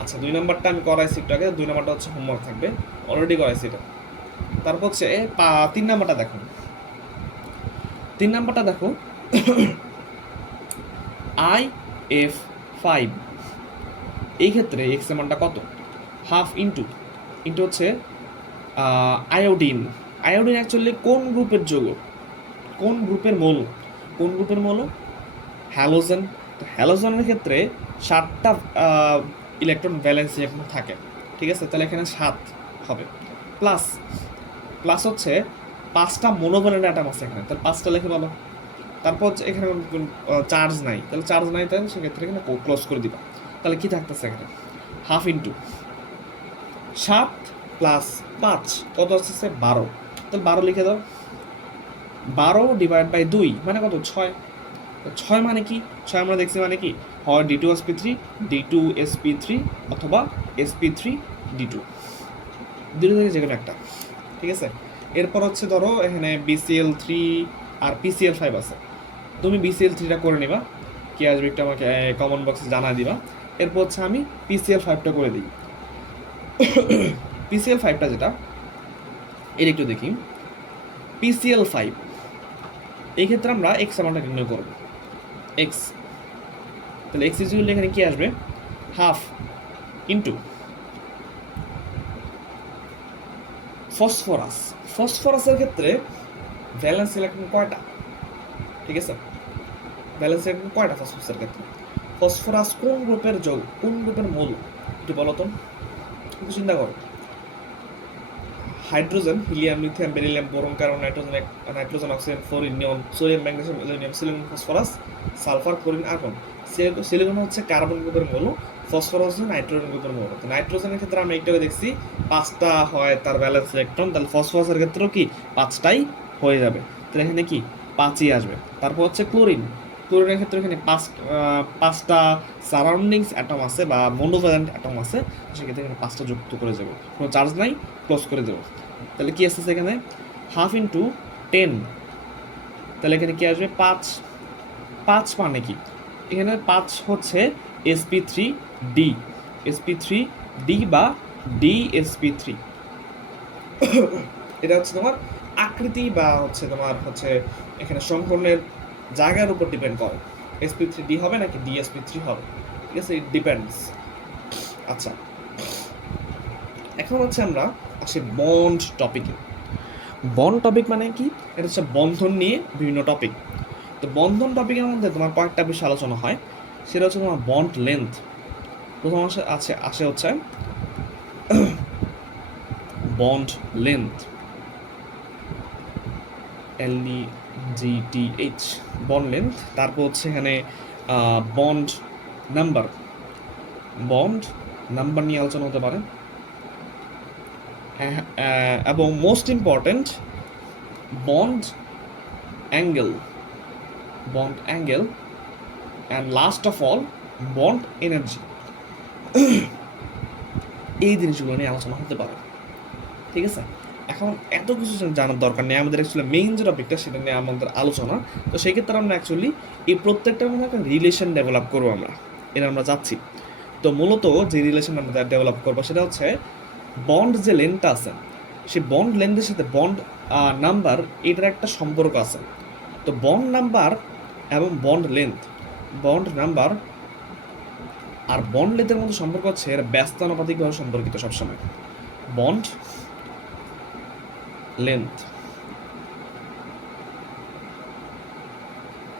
আচ্ছা, 2 নম্বরটা আমি করাইছি একটু আগে, 2 নম্বরটা হচ্ছে হোমওয়ার্ক থাকবে, অলরেডি করাইছি এটা। তারপর হচ্ছে 3 নম্বরটা দেখো, 3 নম্বরটা দেখো IF5, এই ক্ষেত্রে এক্স এর মানটা কত? হাফ ইন্টু ইন্টু হচ্ছে আয়োডিন। আয়োডিন অ্যাকচুয়ালি কোন গ্রুপের যৌগ, কোন গ্রুপের মৌল? কোন গ্রুপের মৌল? হ্যালোজেন। তো হ্যালোজেনের ক্ষেত্রে 7টা ইলেকট্রন ভ্যালেন্সি এখন থাকে, ঠিক আছে? তাহলে এখানে 7 হবে, প্লাস প্লাস হচ্ছে 5টা মোনোভ্যালেন্ট অ্যাটম আছে এখানে, তাহলে 5টা লিখে বলো। তারপর হচ্ছে এখানে চার্জ নাই, তাহলে চার্জ নাই, তাহলে সেক্ষেত্রে এখানে ক্লোজ করে দিবা। তাহলে কি থাকতেছে এখানে? হাফ ইন্টু 7 প্লাস 5 কত আসতেছে? 12। তাহলে 12 লিখে দাও। 12 ডিভাইড বাই 2 মানে কত? 6। 6 মানে কি? 6 আমরা দেখছি মানে কি, হয় D2sp3 D2sp3 অথবা sp3d2, দুটো থেকে যে কোনো একটা, ঠিক আছে? এরপর হচ্ছে ধরো এখানে BCl3 আর PCl5 আছে, তুমি BCl3টা করে নিবা, কি আসবে একটু আমাকে কমেন্ট বক্সে জানা দিবা। এরপর হচ্ছে আমি PCl5টা করে দিই। PCl5টা যেটা, এর একটু দেখি। PCl5 এই ক্ষেত্রে আমরা এক্স অ্যামাউন্টটা নির্ণয় করব, এক্স। তাহলে এক্স ইকুয়াল এখানে কি আসবে? Half into phosphorus. ফসফরাসের ক্ষেত্রে ভ্যালেন্স ইলেকট্রন কয়টা? ঠিক আছে, ভ্যালেন্স ইলেকট্রন কয়টা ফসফরাসের ক্ষেত্রে? ফসফরাস কোন গ্রুপের যৌগ, কোন গ্রুপের মৌল একটু বলো তো, একটু চিন্তা করো। Hydrogen, helium, lithium, beryllium, boron, carbon, nitrogen, oxygen, fluorine, neon, sodium, magnesium, aluminium, silicon, phosphorus, sulphur, chlorine, argon. Silicon হচ্ছে কার্বন গ্রুপের মৌল, ফসফরাস হচ্ছে নাইট্রোজেন গ্রুপের মৌল। তো নাইট্রোজেনের ক্ষেত্রে আমরা এইটাকে দেখছি 5টা হয় তার ভ্যালেন্স ইলেকট্রন, তাহলে ফসফরাসের ক্ষেত্রেও কি 5টাই হয়ে যাবে, তাহলে এখানে কি 5ই আসবে। তারপর হচ্ছে ক্লোরিন। ক্লোরিনের ক্ষেত্রে এখানে 5টা সারাউন্ডিংস অ্যাটম আছে বা মোনোভ্যালেন্ট অ্যাটম আছে, সেক্ষেত্রে এখানে 5টা যুক্ত করে যাবো, কোনো চার্জ নাই, ক্লোজ করে দেবো। তাহলে কি আসতেছে এখানে? হাফ ইন্টু 10, তাহলে এখানে কি আসবে? 5। 5 মানে কি? এখানে 5 হচ্ছে sp3d, sp3d বা dsp3। এটা হচ্ছে তোমার আকৃতি বা হচ্ছে তোমার হচ্ছে এখানে সংকলনের জায়গার উপর ডিপেন্ড করে, sp3d হবে নাকি dsp3 হবে, ঠিক আছে? It depends. আচ্ছা, এখন হচ্ছে আমরা আসি বন্ড টপিকে। বন্ড টপিক মানে কি? এটা হচ্ছে বন্ধন নিয়ে বিভিন্ন টপিক। তো বন্ধন টপিকের মধ্যে তোমার কয়েকটা বিষয় আলোচনা হয়, সেটা হচ্ছে তোমার বন্ড লেন্থ। প্রথম আসে হচ্ছে bond length, LEGTH, bond length. তারপর হচ্ছে এখানে বন্ড নাম্বার, বন্ড নাম্বার নিয়ে আলোচনা হতে পারে, এবং most important bond angle, bond angle, and last of all bond energy. এই জিনিসগুলো নিয়ে আলোচনা হতে পারে, ঠিক আছে? এখন এত কিছু জানার দরকার নেই, আমাদের অ্যাকচুয়ালি মেইন যে টপিকটা সেটা নিয়ে আমাদের আলোচনা। তো সেই ক্ষেত্রে আমরা অ্যাকচুয়ালি এই প্রত্যেকটার মধ্যে একটা রিলেশন ডেভেলপ করবো আমরা, এটা আমরা চাচ্ছি। তো মূলত যে রিলেশন আমরা ডেভেলপ করবো সেটা হচ্ছে বন্ড যে লেন্থটা আছে, সেই বন্ড লেন্থের সাথে বন্ড নাম্বার, এটার একটা সম্পর্ক আছে। তো বন্ড নাম্বার এবং বন্ড লেন্থ, বন্ড নাম্বার আর বন্ড লেন্থের মধ্যে সম্পর্ক হচ্ছে এর ব্যস্তানুপাতিকভাবে সম্পর্কিত সবসময়। বন্ড লেন্থ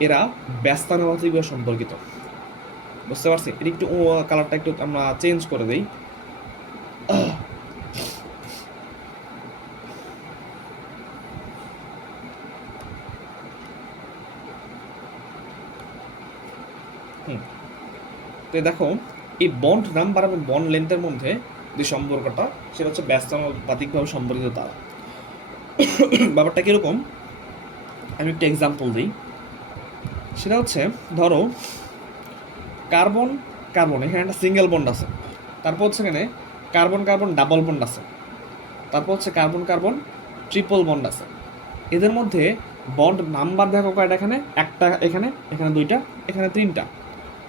এরা ব্যস্তানুপাতিকভাবে সম্পর্কিত, বুঝতে পারছি? এটা একটু কালারটা একটু আমরা চেঞ্জ করে দিই। তো দেখো, এই বন্ড নাম্বার এবং বন্ড লেন্থের মধ্যে যে সম্পর্কটা, সেটা হচ্ছে ব্যস্তানুপাতিকভাবে সম্পর্কিত তারা। ব্যাপারটা কীরকম, আমি একটা এক্সাম্পল দিই। সেটা হচ্ছে ধরো কার্বন কার্বন, এখানে একটা সিঙ্গেল বন্ড আছে, তারপর হচ্ছে এখানে কার্বন কার্বন ডাবল বন্ড আছে, তারপর হচ্ছে কার্বন কার্বন ট্রিপল বন্ড আছে। এদের মধ্যে বন্ড নাম্বার দেখো কয়টা, এখানে একটা, এখানে এখানে 2টা, এখানে 3টা।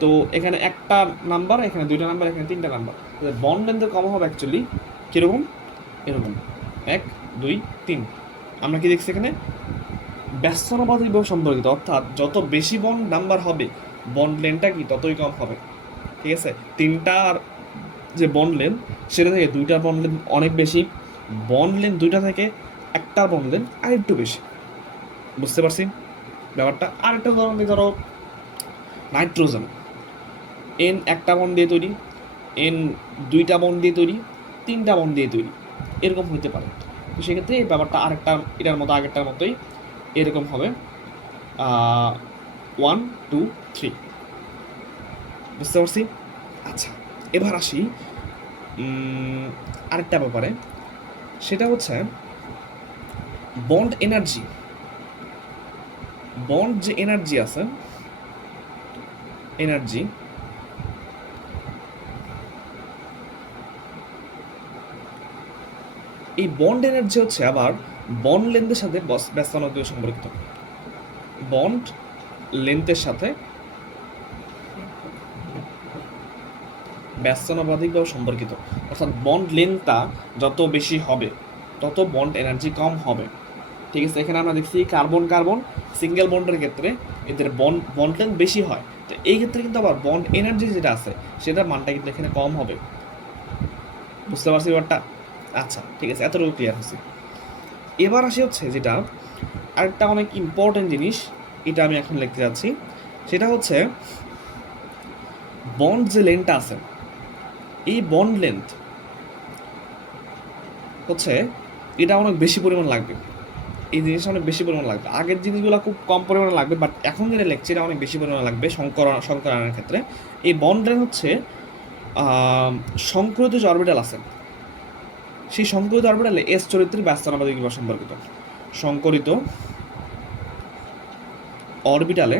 তো এখানে একটা নাম্বার, এখানে 2টা নাম্বার, এখানে 3টা নাম্বার। বন্ড লেন্থ কম হবে অ্যাকচুয়ালি কীরকম, এরকম 1 2 3। আমরা কি দেখছি এখানে ব্যস্তানুপাতিকভাবে সম্পর্কিত, অর্থাৎ যত বেশি বন্ড নাম্বার হবে বন্ড লেন্থটা কি ততই কম হবে। ঠিক আছে, তিনটার যে বন্ড লেন্থ সেটা থেকে দুইটার বন্ড লেন্থ অনেক বেশি, বন্ড লেন্থ দুইটা থেকে একটা বন্ড লেন্থ আরেকটু বেশি। বুঝতে পারছি ব্যাপারটা? আরেকটা উদাহরণ দিই, ধরো নাইট্রোজেন, এন একটা বন্ড দিয়ে তৈরি, এন দুইটা বন্ড দিয়ে তৈরি, তিনটা বন্ড দিয়ে তৈরি, এরকম হতে পারে। তো সেক্ষেত্রে এই ব্যাপারটা আরেকটা এটার মতো আগেরটার মতোই এরকম হবে 1 2 3। বুঝতে পারছি? আচ্ছা, এবার আসি আরেকটা ব্যাপারে, সেটা হচ্ছে বন্ড এনার্জি। বন্ড যে এনার্জি আছে, এনার্জি এই বন্ড এনার্জি হচ্ছে আবার বন্ড লেন্থের সাথে ব্যস্তানুপাতিক সম্পর্কিত। বন্ড লেন্থের সাথে ব্যস্তানুপাতিকভাবে সম্পর্কিত, অর্থাৎ বন্ড লেন্থটা যত বেশি হবে তত বন্ড এনার্জি কম হবে। ঠিক আছে, এখানে আমরা দেখছি কার্বন কার্বন সিঙ্গেল বন্ডের ক্ষেত্রে এদের বন্ড লেন্থ বেশি হয়, তো এই ক্ষেত্রে কিন্তু আবার বন্ড এনার্জি যেটা আছে সেটার মানটা কিন্তু এখানে কম হবে। বুঝতে পারছি ব্যাপারটা? আচ্ছা ঠিক আছে, এতটুকু ক্লিয়ার হচ্ছে। এবার আসি হচ্ছে যেটা আরেকটা অনেক ইম্পর্টেন্ট জিনিস, এটা আমি এখন লিখতে যাচ্ছি, সেটা হচ্ছে বন্ড যে লেন্থটা আছে, এই বন্ড লেন্থ হচ্ছে এটা অনেক বেশি পরিমাণ লাগবে। এই জিনিসটা অনেক বেশি পরিমাণ লাগবে, আগের জিনিসগুলো খুব কম পরিমাণে লাগবে, বাট এখন যেটা লিখছি এটা অনেক বেশি পরিমাণে লাগবে সংকরায়নের ক্ষেত্রে। এই বন্ড লেন্থ হচ্ছে সংকরিত যে অরবিটাল আছে, সেই সংকরিত অরবিটালে এস চরিত্রের ব্যস্তানুপাতিক সম্পর্কিত। সংকরিত অরবিটালে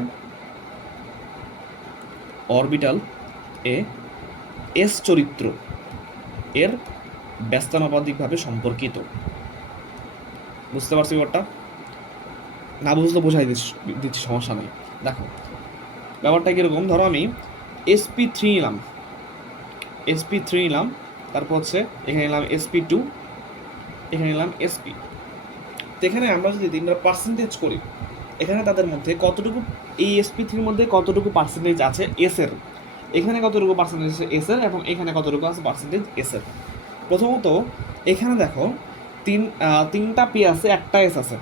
অরবিটাল এ এস চরিত্র এর ব্যস্তানুপাতিকভাবে সম্পর্কিত। বুঝতে পারছি ব্যাপারটা? না বুঝলে বোঝাই দিচ্ছি, সমস্যা নেই। দেখো ব্যাপারটা কীরকম, ধরো আমি sp3 নিলাম, sp3 নিলাম, তারপর হচ্ছে এখানে নিলাম sp2, এখানে নিলাম sp। তো এখানে আমরা যদি তিনটা পার্সেন্টেজ করি, এখানে তাদের মধ্যে কতটুকু, এই sp3-র মধ্যে কতটুকু পার্সেন্টেজ আছে এস এর, এখানে কতটুকু পার্সেন্টেজ আছে এস এর, এবং এখানে কতটুকু আছে পার্সেন্টেজ এস এর। প্রথমত এখানে দেখো তিনটা পি আছে, একটা এস আছে।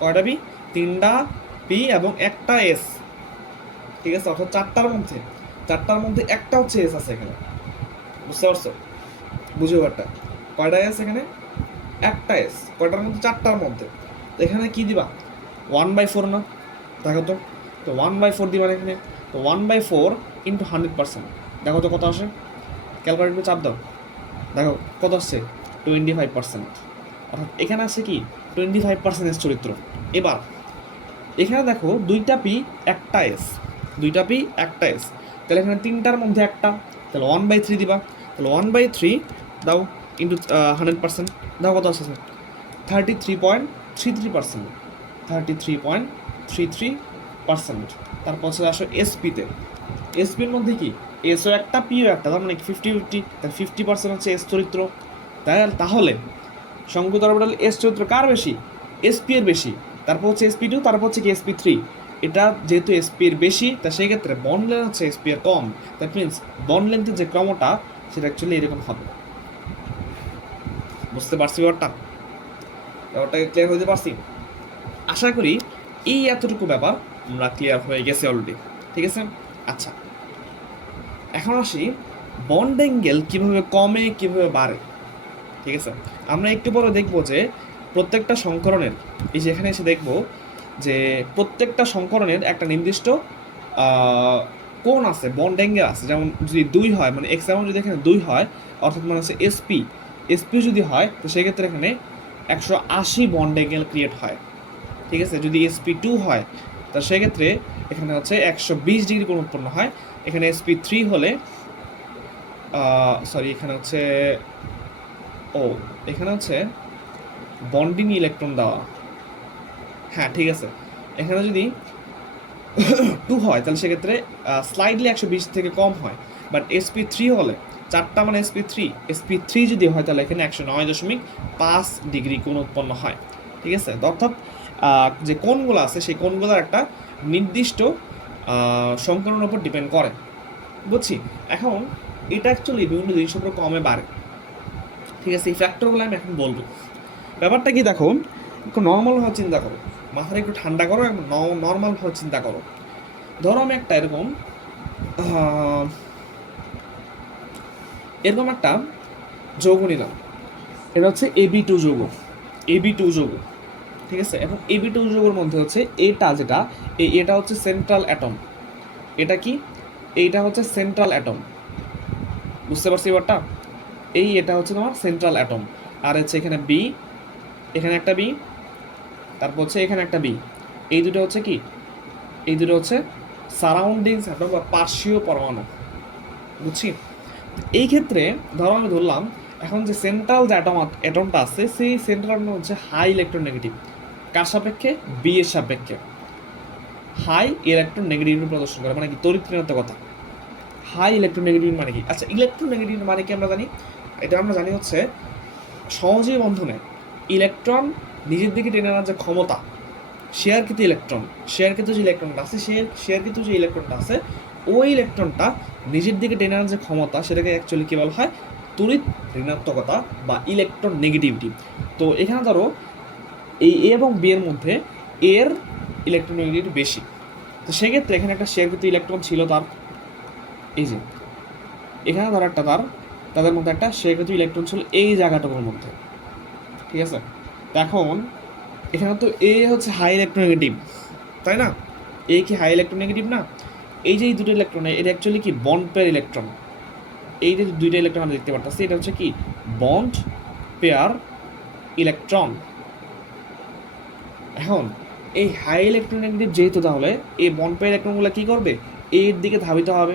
কয়টা পি? তিনটা পি এবং একটা এস। ঠিক আছে, অর্থাৎ চারটার মধ্যে একটা হচ্ছে এস আছে এখানে। বুঝতে পারছো? বুঝো ব্যাপারটা? কয়টা এস এখানে? একটা এস। কয়টার মধ্যে? চারটার মধ্যে। তো এখানে কি দিবা? 1/4 না? দেখো তো, 1/4 দিবা এখানে। তো 1/4 ইন্টু 100%, দেখো তো কত আসে। ক্যালকুলেটরে চাপ দাও, দেখো কত আসছে, 25%। অর্থাৎ এখানে আছে কি 25% এস চরিত্র। এবার এখানে দেখো দুইটা পি একটা এস, দুইটা পি একটা এস, তাহলে এখানে তিনটার মধ্যে একটা, তাহলে 1/3 দিবা। তাহলে 1/3 দাও ইন্টু 100%, দাও কত আসছে? 33.33%, 33.33%। তারপর হচ্ছে আসো এসপিতে, এসপির মধ্যে কি এসও একটা পিও একটা, তার মানে 50-50, তাহলে 50% হচ্ছে এস চরিত্র। তাহলে সংকরিত অরবিটাল এস চরিত্র কার বেশি? এসপি এর বেশি। তারপর হচ্ছে sp2, তারপর হচ্ছে কি sp3। এটা যেহেতু sp এর বেশি, তা সেই ক্ষেত্রে বন্ড লেন্থ হচ্ছে sp এর কম। দ্যাট মিনস বন্ড লেন্থের যে ক্রমটা সেটা অ্যাকচুয়ালি এরকম হবে। বুঝতে পারছি ব্যাপারটাকে ক্লিয়ার হতে পারছি? আশা করি এই এতটুকু ব্যাপার আমরা ক্লিয়ার হয়ে গেছে অলরেডি। ঠিক আছে, আচ্ছা এখন আসি বন্ড অ্যাঙ্গেল কীভাবে কমে কীভাবে বাড়ে। ঠিক আছে, আমরা একটু পরে দেখবো যে প্রত্যেকটা সংকরণের, এই যে এখানে এসে দেখবো যে প্রত্যেকটা সংকরণের একটা নির্দিষ্ট কোণ আছে, বন্ড অ্যাঙ্গেল আছে। যেমন যদি 2 হয়, মানে এক্স এমন যদি এখানে 2 হয়, অর্থাৎ মানে হচ্ছে এসপি যদি হয়, তো সেক্ষেত্রে এখানে 180 বন্ড অ্যাঙ্গেল ক্রিয়েট হয়। ঠিক আছে, যদি sp2 হয় তা সেক্ষেত্রে এখানে হচ্ছে 120 ডিগ্রি কোণ উৎপন্ন হয়। এখানে sp3 হলে সরি এখানে হচ্ছে এখানে হচ্ছে বন্ডিং ইলেকট্রন দেওয়া। হ্যাঁ ঠিক আছে, এখানে যদি 2 হয় তাহলে সেক্ষেত্রে স্লাইডলি 120 থেকে কম হয়। বাট sp3 হলে, চারটা মানে sp3 যদি হয় তাহলে এখানে 109.5 ডিগ্রি কোণ উৎপন্ন হয়। ঠিক আছে, অর্থাৎ যে কোণগুলো আছে সেই কোণগুলোর একটা নির্দিষ্ট সংকরণের উপর ডিপেন্ড করে, বুঝছি। এখন এটা অ্যাকচুয়ালি বিভিন্ন জিনিসের উপর কমে বাড়ে, ঠিক আছে। এই ফ্যাক্টরগুলো আমি এখন বলবো। ব্যাপারটা কি দেখো, একটু নর্মালভাবে চিন্তা করো, মাথাটা একটু ঠান্ডা করো এবং নর্মালভাবে চিন্তা করো। ধরো আমি একটা আহ, এরকম একটা যৌগ নিলাম, এটা হচ্ছে AB2 যৌগ, AB2 যৌগ, ঠিক আছে। এখন AB2 যৌগের মধ্যে হচ্ছে যেটা এটা হচ্ছে সেন্ট্রাল অ্যাটম। এটা কি? এইটা হচ্ছে সেন্ট্রাল অ্যাটম, বুঝতে পারছি এবারটা? এটা হচ্ছে তোমার সেন্ট্রাল অ্যাটম। আর হচ্ছে এখানে বি, এখানে একটা বি, তারপর হচ্ছে এখানে একটা বি। এই দুটো হচ্ছে কি? এই দুটো হচ্ছে সারাউন্ডিংস অ্যাটম বা পার্শ্বীয় পরমাণু, বুঝছি। এই ক্ষেত্রে ধরো আমি ধরলাম এখন যে সেন্ট্রাল যে অ্যাটমটা আছে, সেই সেন্ট্রাল হচ্ছে হাই ইলেকট্রন নেগেটিভ। কার সাপেক্ষে? বি এর সাপেক্ষে হাই ইলেকট্রন নেগেটিভিটি প্রদর্শন করে, মানে কি তড়িৎ ঋণাত্মকতা। হাই ইলেকট্রন নেগেটিভ মানে কি? আচ্ছা, ইলেকট্রন নেগেটিভ মানে কি আমরা জানি, এটা আমরা জানি হচ্ছে সহজেই বন্ধনে ইলেকট্রন নিজের দিকে টেনে আনার যে ক্ষমতা, শেয়ারকৃত ইলেকট্রন, শেয়ারকৃত যে ইলেকট্রনটা আছে, শেয়ারকৃত যে ইলেকট্রনটা আছে, ওই ইলেকট্রনটা নিজের দিকে টেনে আনার যে ক্ষমতা, সেটাকে অ্যাকচুয়ালি কী বলা হয়? তড়িৎ ঋণাত্মকতা বা ইলেকট্রন নেগেটিভিটি। তো এখানে ধরো এই এ এবং বি এর মধ্যে এর ইলেকট্রন নেগেটিভিটি বেশি, তো সেক্ষেত্রে এখানে একটা শেয়ারকৃত ইলেকট্রন ছিল তার, এই যে এখানে ধরো একটা তাদের মধ্যে একটা শেয়ারকৃত ইলেকট্রন ছিল এই জায়গাটুকুর মধ্যে, ঠিক আছে। তো এখন এখানে তো এ হচ্ছে হাই ইলেকট্রোনেগেটিভ, তাই না? কি হাই ইলেকট্রোনেগেটিভ না? এই যে এই দুটো ইলেকট্রন, এটা অ্যাকচুয়ালি কি বন্ড পেয়ার ইলেকট্রন। এই যে দুইটা ইলেকট্রন আমরা দেখতে পাচ্ছি, এটা হচ্ছে কি বন্ড পেয়ার ইলেকট্রন। এখন এই হাই ইলেকট্রোনেগেটিভ যেহেতু, তাহলে এই বন্ড পেয়ার ইলেকট্রনগুলো কী করবে? এর দিকে ধাবিত হবে।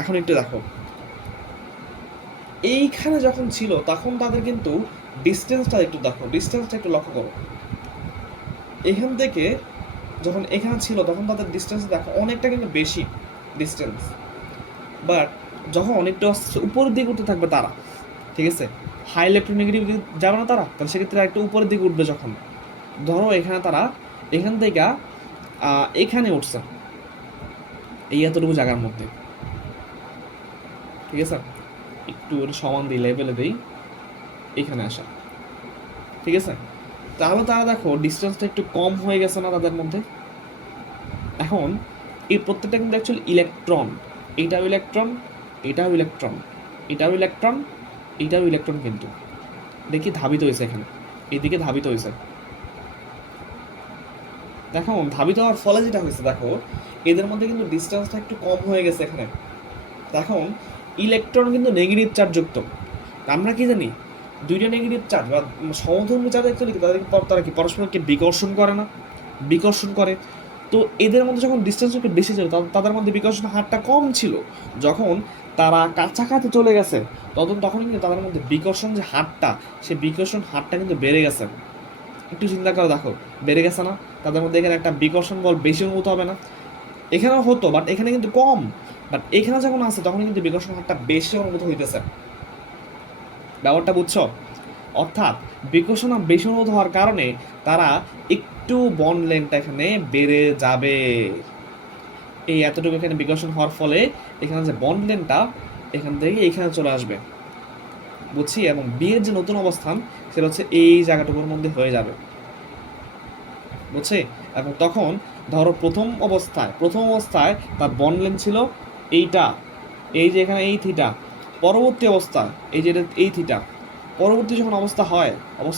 এখন একটু দেখো, এইখানে যখন ছিল তখন তাদের কিন্তু ডিস্টেন্সটা একটু দেখো, ডিস্টেন্সটা একটু লক্ষ্য করো। এখান থেকে যখন এখানে ছিল তখন তাদের ডিস্টেন্স দেখো অনেকটা কিন্তু বেশি ডিস্টেন্স, বাট যখন অনেকটা উপরের দিকে উঠতে থাকবে তারা, ঠিক আছে, হাই ইলেকট্রোনেগেটিভ যাবে না তারা, তাহলে সেক্ষেত্রে একটু উপরের দিকে উঠবে। যখন ধরো এখানে তারা এখান থেকে এখানে উঠছে, এই এতটুকু জায়গার মধ্যে, ঠিক আছে, একটু সমান দিই, লেভেলে দিই, এখানে আসা, ঠিক আছে। তাহলে তারা দেখো ডিস্টেন্সটা একটু কম হয়ে গেছে না তাদের মধ্যে। এখন এই প্রত্যেকটা কিন্তু অ্যাকচুয়ালি ইলেকট্রন, এইটাও ইলেকট্রন, এটাও ইলেকট্রন, এটাও ইলেকট্রন, এইটাও ইলেকট্রন, কিন্তু দেখি ধাবিত হয়েছে এখানে, এইদিকে ধাবিত হয়েছে। দেখো ধাবিত হওয়ার ফলে যেটা হয়েছে, দেখো এদের মধ্যে কিন্তু ডিস্টেন্সটা একটু কম হয়ে গেছে এখানে। এখন ইলেকট্রন কিন্তু নেগেটিভ চার্জ যুক্ত। আমরা কি জানি, দুইটা নেগেটিভ চার্জ বা সমধর্মী চার্জ অ্যাকচুয়ালি তারা কি পরস্পরকে বিকর্ষণ করে না? বিকর্ষণ করে। তো এদের মধ্যে যখন ডিস্টেন্স একটু বেশি ছিল, তাদের মধ্যে বিকর্ষণ হারটা কম ছিল। যখন তারা কাছাকাছি চলে গেছে, তখন কিন্তু তাদের মধ্যে বিকর্ষণ যে হারটা, সেই বিকর্ষণ হারটা কিন্তু বেড়ে গেছে। একটু চিন্তা করে দেখো, বেড়ে গেছে না? তাদের মধ্যে এখানে একটা বিকর্ষণ বল বেশি অনুভূত হবে না? এখানেও হতো, বাট এখানে কিন্তু কম। বাট এখানে যখন আছে তখন কিন্তু বিকর্ষণ হারটা বেশি অনুভূত হইতেছে। ব্যাপারটা বুঝছো? অর্থাৎ বিকর্ষণ বেশি অনুভূত হওয়ার কারণে তারা একটু বন্ড লেন্থটা এখানে বেড়ে যাবে। এই এতটুকু এখানে বিকর্ষণ হওয়ার ফলে এখানে যে বন্ড লেন্থটা এখান থেকে এখানে চলে আসবে, বুঝছি। এবং বিয়ের যে নতুন অবস্থান, সেটা হচ্ছে এই জায়গাটুকুর মধ্যে হয়ে যাবে, বুঝছি। এবং তখন ধরো প্রথম অবস্থায় তার বন্ড লেন্থ ছিল এইটা, এই যে এখানে এই থিটা। পরবর্তী অবস্থা এই যে এই থিটা। পরবর্তী যখন অবস্থা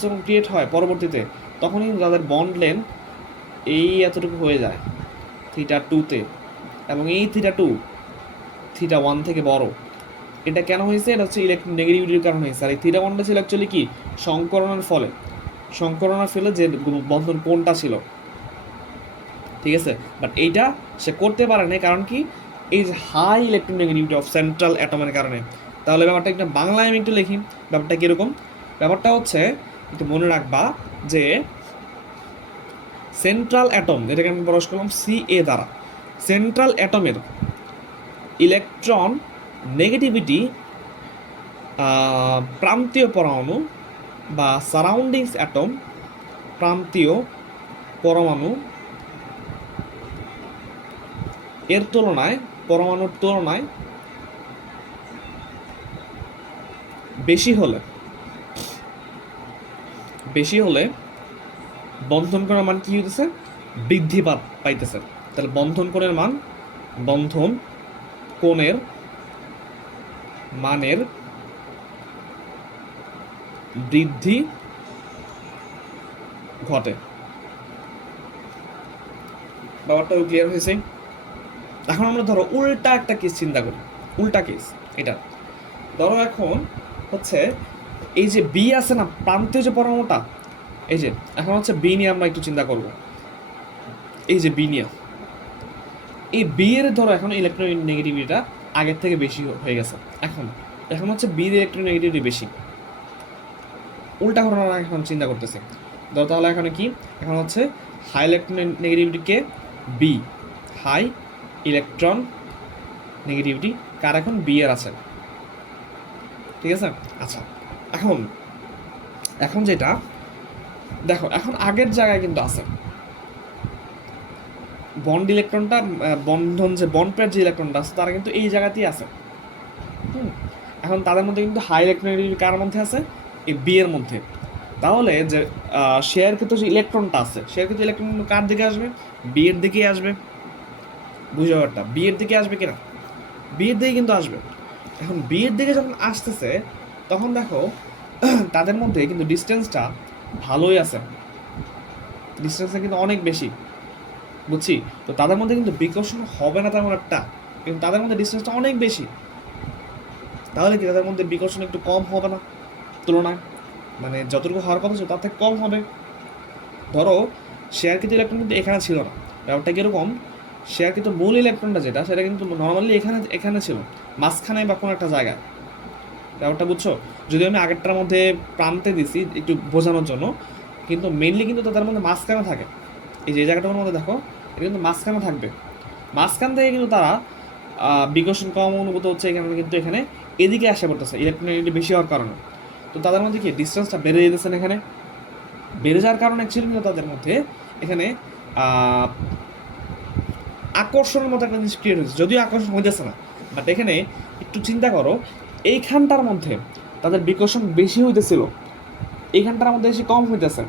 যখন ক্রিয়েট হয় পরবর্তীতে, তখনই তাদের বন্ড লেন্থ এই এতটুকু হয়ে যায় থিটা 2-তে, এবং এই থিটা 1 থেকে বড়। এটা কেন হয়েছে? এটা হচ্ছে ইলেকট্রন নেগেটিভিটির কারণে হয়েছে। আর এই থিটা 1টা ছিল অ্যাকচুয়ালি কি সংকরণের ফলে যে বন্ধন কোনটা ছিল, ঠিক আছে। বাট এইটা সে করতে পারে না, কারণ কি এই যে high electron negativity of central অ্যাটমের কারণে। তাহলে ব্যাপারটা একটু বাংলায় আমি একটু লিখি, ব্যাপারটা কীরকম? ব্যাপারটা হচ্ছে একটু মনে রাখবা যে সেন্ট্রাল অ্যাটম, যেটাকে আমি প্রকাশ করলাম CA দ্বারা, সেন্ট্রাল অ্যাটমের ইলেকট্রন নেগেটিভিটি প্রান্তীয় পরমাণু বা সারাউন্ডিংস অ্যাটম, প্রান্তীয় পরমাণু এর তুলনায়, পরমাণুর তুলনায় বেশি হলে বন্ধন কোণের মান কি হইতেছে? বৃদ্ধি পাইতেছে। তাহলে বন্ধন কোণের মানের বৃদ্ধি ঘটে। ব্যাপারটা ক্লিয়ার হয়েছে? এখন আমরা ধরো উল্টা একটা কেস চিন্তা করি, উল্টা কেস এটা। ধরো এখন হচ্ছে এই যে বি আছে না, প্রান্তীয় যে পরমাণুটা, এই যে এখন হচ্ছে বি নিয়ে আমরা একটু চিন্তা করব। এই যে বি নিয়ে, এই বি এর ধরো এখন ইলেকট্রোনেগেটিভিটিটা আগের থেকে বেশি হয়ে গেছে। এখন হচ্ছে বি এর ইলেকট্রোনেগেটিভিটি বেশি। উল্টা ঘটনা এখন চিন্তা করতেছি। ধরো তাহলে এখন কি, এখন হচ্ছে হাই ইলেকট্রোনেগেটিভিটিকে বি, হাই ইলেকট্রন নেগেটিভিটি কার এখন বি এর আছে, ঠিক আছে? আচ্ছা, এখন যেটা দেখো, এখন আগের জায়গায় কিন্তু আছে বন্ড ইলেকট্রনটা, বন্ধন যে বন্ড পেয়ার যে ইলেকট্রনটা আছে তারা কিন্তু এই জায়গাতেই আছে। এখন তাদের মধ্যে কিন্তু হাই ইলেকট্রনেগেটিভিটি কার মধ্যে আছে? এই বি এর মধ্যে। তাহলে যে শেয়ারকৃত যে ইলেকট্রনটা আছে, শেয়ারকৃত ইলেকট্রন কার দিকে আসবে? বি এর দিকেই আসবে। বুঝতে ব্যাপারটা? বি এর দিকে আসবে কিনা? বি এর দিকে কিন্তু আসবে। এখন বি এর দিকে যখন আসতেছে তখন দেখো তাদের মধ্যে কিন্তু ডিস্টেন্সটা ভালোই আছে, ডিস্টেন্সটা কিন্তু অনেক বেশি, বুঝছি? তো তাদের মধ্যে কিন্তু বিকর্ষণ হবে না তেমন একটা, কিন্তু তাদের মধ্যে ডিস্টেন্সটা অনেক বেশি। তাহলে কি তাদের মধ্যে বিকর্ষণ একটু কম হবে না তুলনায়? মানে যতটুকু হওয়ার কথা ছিল তার থেকে কম হবে। ধরো শেয়ারকৃত ইলেকট্রন কিন্তু এখানে ছিল না। ব্যাপারটা কীরকম, শেয়ারকৃত মূল ইলেকট্রনটা যেটা, সেটা কিন্তু নর্মালি এখানে ছিল, মাঝখানে বা কোনো একটা জায়গায়। ব্যাপারটা বুঝছো? যদি আমি আগেরটার মধ্যে প্রান্তে দিছি একটু বোঝানোর জন্য, কিন্তু মেনলি কিন্তু তাদের মধ্যে মাঝখানে থাকে। এই যে জায়গাটার মধ্যে দেখো, এটা কিন্তু মাঝখানে থাকবে। মাঝখান থেকে কিন্তু তারা বিকর্ষণ কম অনুভূত হচ্ছে এখানে, কিন্তু এখানে এদিকে আসা পড়তেছে ইলেকট্রোনেগেটিভিটি বেশি হওয়ার কারণে। তো তাদের মধ্যে কি ডিস্টেন্সটা বেড়ে যেতেছে না, এখানে বেড়ে যাওয়ার কারণে অ্যাকচুয়ালি কিন্তু তাদের মধ্যে এখানে আকর্ষণের মতো একটা জিনিস ক্রিয়েট হয়েছে, যদিও আকর্ষণ হইতেছে না। বাট এখানে একটু চিন্তা করো, এইখানটার মধ্যে তাদের বিকর্ষণ বেশি হইতেছিল, এইখানটার মধ্যে বেশি কম হইতেছে।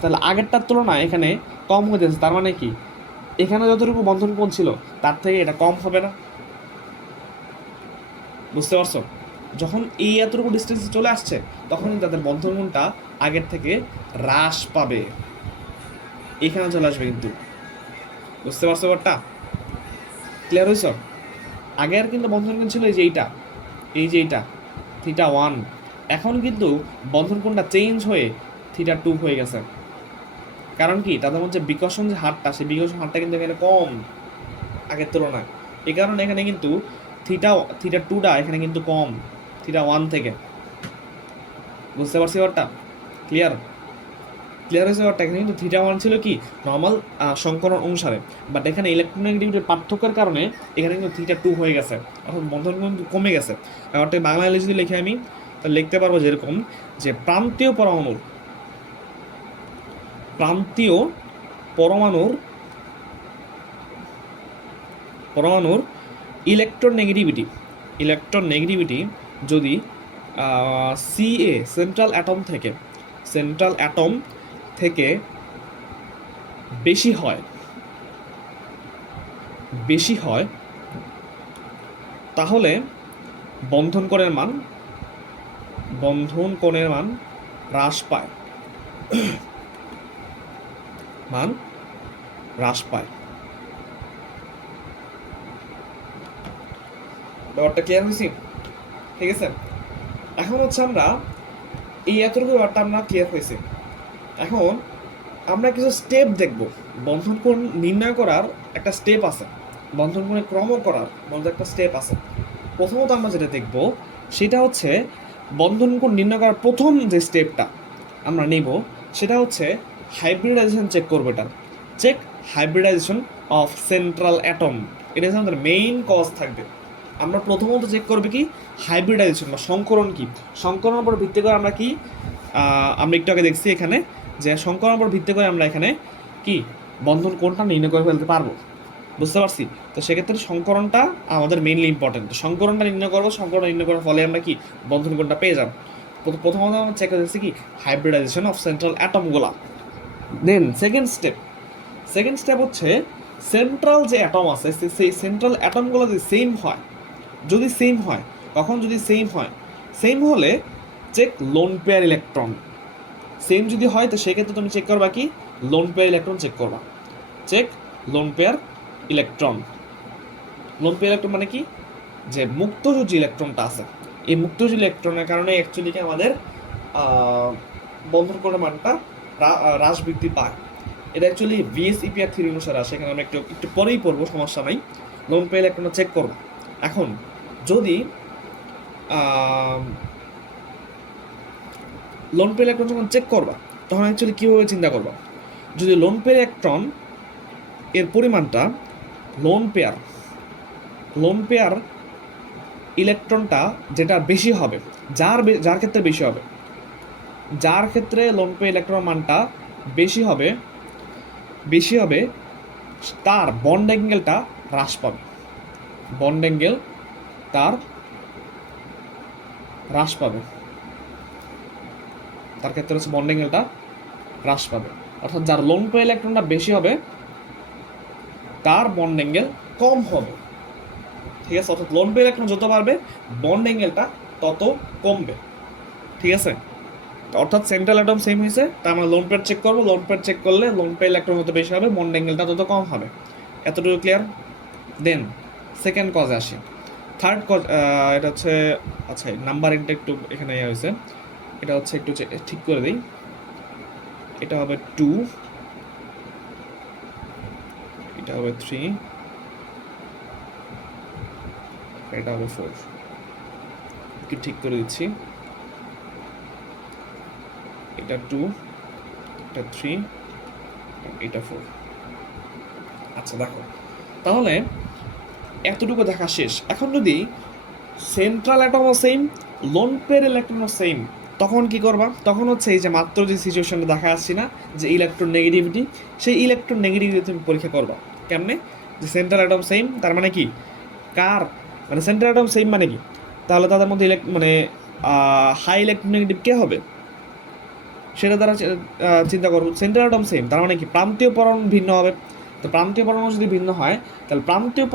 তাহলে আগেরটার তুলনায় এখানে কম হইতেছে, তার মানে কি এখানে যতটুকু বন্ধন কোণ ছিল তার থেকে এটা কম হবে না? বুঝতে পারছো? যখন এই এতটুকু ডিস্টেন্সে চলে আসছে তখন তাদের বন্ধন কোণটা আগের থেকে হ্রাস পাবে, এখানে চলে আসবে কিন্তু। বুঝতে পারছো ব্যাপারটা? ক্লিয়ার হয়েছ? আগে আর কিন্তু বন্ধন কোণ ছিল এই যে এইটা θ1, এখন কিন্তু বন্ধন কোণটা চেঞ্জ হয়ে θ2 হয়ে গেছে। কারণ কি, তাদের মধ্যে বিকর্ষণ যে হারটা, সেই বিকর্ষণ হারটা কিন্তু এখানে কম আগের তুলনায়। এই কারণে এখানে কিন্তু θ2টা এখানে কিন্তু কম θ1 থেকে। বুঝতে পারছি ব্যাপারটা? ক্লিয়ার হয়েছে ব্যাপারটা? এখানে কিন্তু θ1 ছিল কি নর্মাল সংকরণ অনুসারে, বাট এখানে ইলেকট্রোনেগেটিভিটির পার্থক্যের কারণে এখানে কিন্তু θ2 হয়ে গেছে, এখন বন্ধন কিন্তু কমে গেছে। ব্যাপারটা বাংলায় যদি লিখে আমি, তাহলে লিখতে পারবো যেরকম যে প্রান্তীয় পরমাণুর ইলেকট্রোনেগেটিভিটি যদি সিএ সেন্ট্রাল অ্যাটম থেকে বেশি হয় তাহলে বন্ধন কোণের মান হ্রাস পায়। ব্যাপারটা ক্লিয়ার হয়েছি? ঠিক আছে, এখন হচ্ছে আমরা এই এতটুকু ব্যাপারটা আমরা ক্লিয়ার হয়েছে। এখন আমরা কিছু স্টেপ দেখব। বন্ধন কোণ নির্ণয় করার একটা স্টেপ আছে, বন্ধন কোণে ক্রম করার মধ্যে একটা স্টেপ আছে। প্রথমত আমরা যেটা দেখব সেটা হচ্ছে বন্ধন কোণ নির্ণয় করার প্রথম যে স্টেপটা আমরা নেব সেটা হচ্ছে হাইব্রিডাইজেশন চেক করবো। এটা check hybridization of central atom, এটা হচ্ছে আমাদের মেইন কজ থাকবে। আমরা প্রথমত চেক করবে কি হাইব্রিডাইজেশন বা সংকরণ কি, সংকরণের উপর ভিত্তি করে আমরা কি আমরা একটু আগে দেখছি এখানে যে সংকরণের উপর ভিত্তি করে আমরা এখানে কি বন্ধন কোণটা নির্ণয় করে ফেলতে পারবো। বুঝতে পারছি? তো সেক্ষেত্রে সংকরণটা আমাদের মেইনলি ইম্পর্টেন্ট। সংকরণটা নির্ণয় করবো, সংকরণ নির্ণয় করার ফলে আমরা কি বন্ধন কোণটা পেয়ে যাব। প্রথমত আমরা চেক করতেছি কি হাইব্রিডাইজেশন অফ সেন্ট্রাল অ্যাটমগুলা। দেন সেকেন্ড স্টেপ হচ্ছে সেন্ট্রাল যে অ্যাটম আছে সেই সেন্ট্রাল অ্যাটমগুলো যদি সেম হয়, কখন যদি সেম হলে check lone pair electron. Same যদি হয় তো সেক্ষেত্রে তুমি চেক করবা কি লোন পেয়ার ইলেকট্রন চেক করবা। Check lone pair electron. Lone pair electron মানে কি, যে মুক্তযোজী ইলেকট্রনটা আছে, এই মুক্তযোজী ইলেকট্রনের কারণে অ্যাকচুয়ালি কি আমাদের বন্ধন কোণের মানটা হ্রাস বৃদ্ধি পায়। এটা অ্যাকচুয়ালি ভিএসইপিআর থিওরি অনুসারে আসে, এখানে আমরা একটু পরেই পড়বো, সমস্যা নাই। লোন পেয়ার ইলেকট্রন চেক করবো। এখন যদি লোন পেয়ার ইলেকট্রন যখন চেক করবা তখন অ্যাকচুয়ালি কীভাবে চিন্তা করবা, যদি লোন পেয়ার ইলেকট্রন এর পরিমাণটা লোন পেয়ার ইলেকট্রনটা যেটা বেশি হবে, যার ক্ষেত্রে বেশি হবে, যার ক্ষেত্রে লোন পেয়ার ইলেকট্রন মানটা বেশি হবে তার বন্ড অ্যাঙ্গেলটা হ্রাস পাবে। বন্ড অ্যাঙ্গেল তার হ্রাস পাবে, তার ক্ষেত্রে হচ্ছে বন্ড অ্যাঙ্গেলটা হ্রাস পাবে। অর্থাৎ যার লোন পেয়ার ইলেকট্রনটা বেশি হবে তার বন্ড অ্যাঙ্গেল কম হবে। ঠিক আছে, অর্থাৎ লোন পেয়ার ইলেকট্রন যত বাড়বে বন্ড অ্যাঙ্গেলটা তত কমবে। ঠিক আছে, অর্থাৎ সেন্ট্রাল অ্যাটম সেম হয়েছে, তা আমরা লোন পেয়ার চেক করবো। লোন পেয়ার চেক করলে লোন পেয়ার ইলেকট্রন যত বেশি হবে বন্ড অ্যাঙ্গেলটা তত কম হবে। এতটুকু ক্লিয়ার? দেন সেকেন্ড কজে আসি। থার্ড কজ, এটা হচ্ছে, আচ্ছা নাম্বারিংটা একটু এখানে হয়েছে, এটা হচ্ছে একটু ঠিক করে দিই। এটা হবে 2, এটা হবে 3, এটা হবে 4। একটু ঠিক করে দিচ্ছি। এটা 2, এটা 3, এটা 4। আচ্ছা দেখো, তাহলে এতটুকু দেখা শেষ। এখন যদি সেন্ট্রাল অ্যাটমও সেম, লোন পেয়ার ইলেকট্রনও সেম, তখন কি করবা? তখন হচ্ছে এই যে মাত্র যে সিচুয়েশনটা দেখা আসছি না, যে ইলেকট্রন নেগেটিভিটি, সেই ইলেকট্রন নেগেটিভিটি তুমি পরীক্ষা করবা। কেমনে? যে সেন্ট্রাল অ্যাটম সেম, তার মানে কি মানে সেন্ট্রাল অ্যাটম সেম মানে কি, তাহলে তাদের মধ্যে হাই ইলেকট্রন নেগেটিভ কে হবে সেটা দ্বারা চিন্তা করবো। সেন্ট্রাল অ্যাটম সেম তার মানে কি প্রান্তীয় পরমাণু ভিন্ন হবে। তো প্রান্তীয় পরমাণু যদি ভিন্ন হয় তাহলে প্রান্তীয়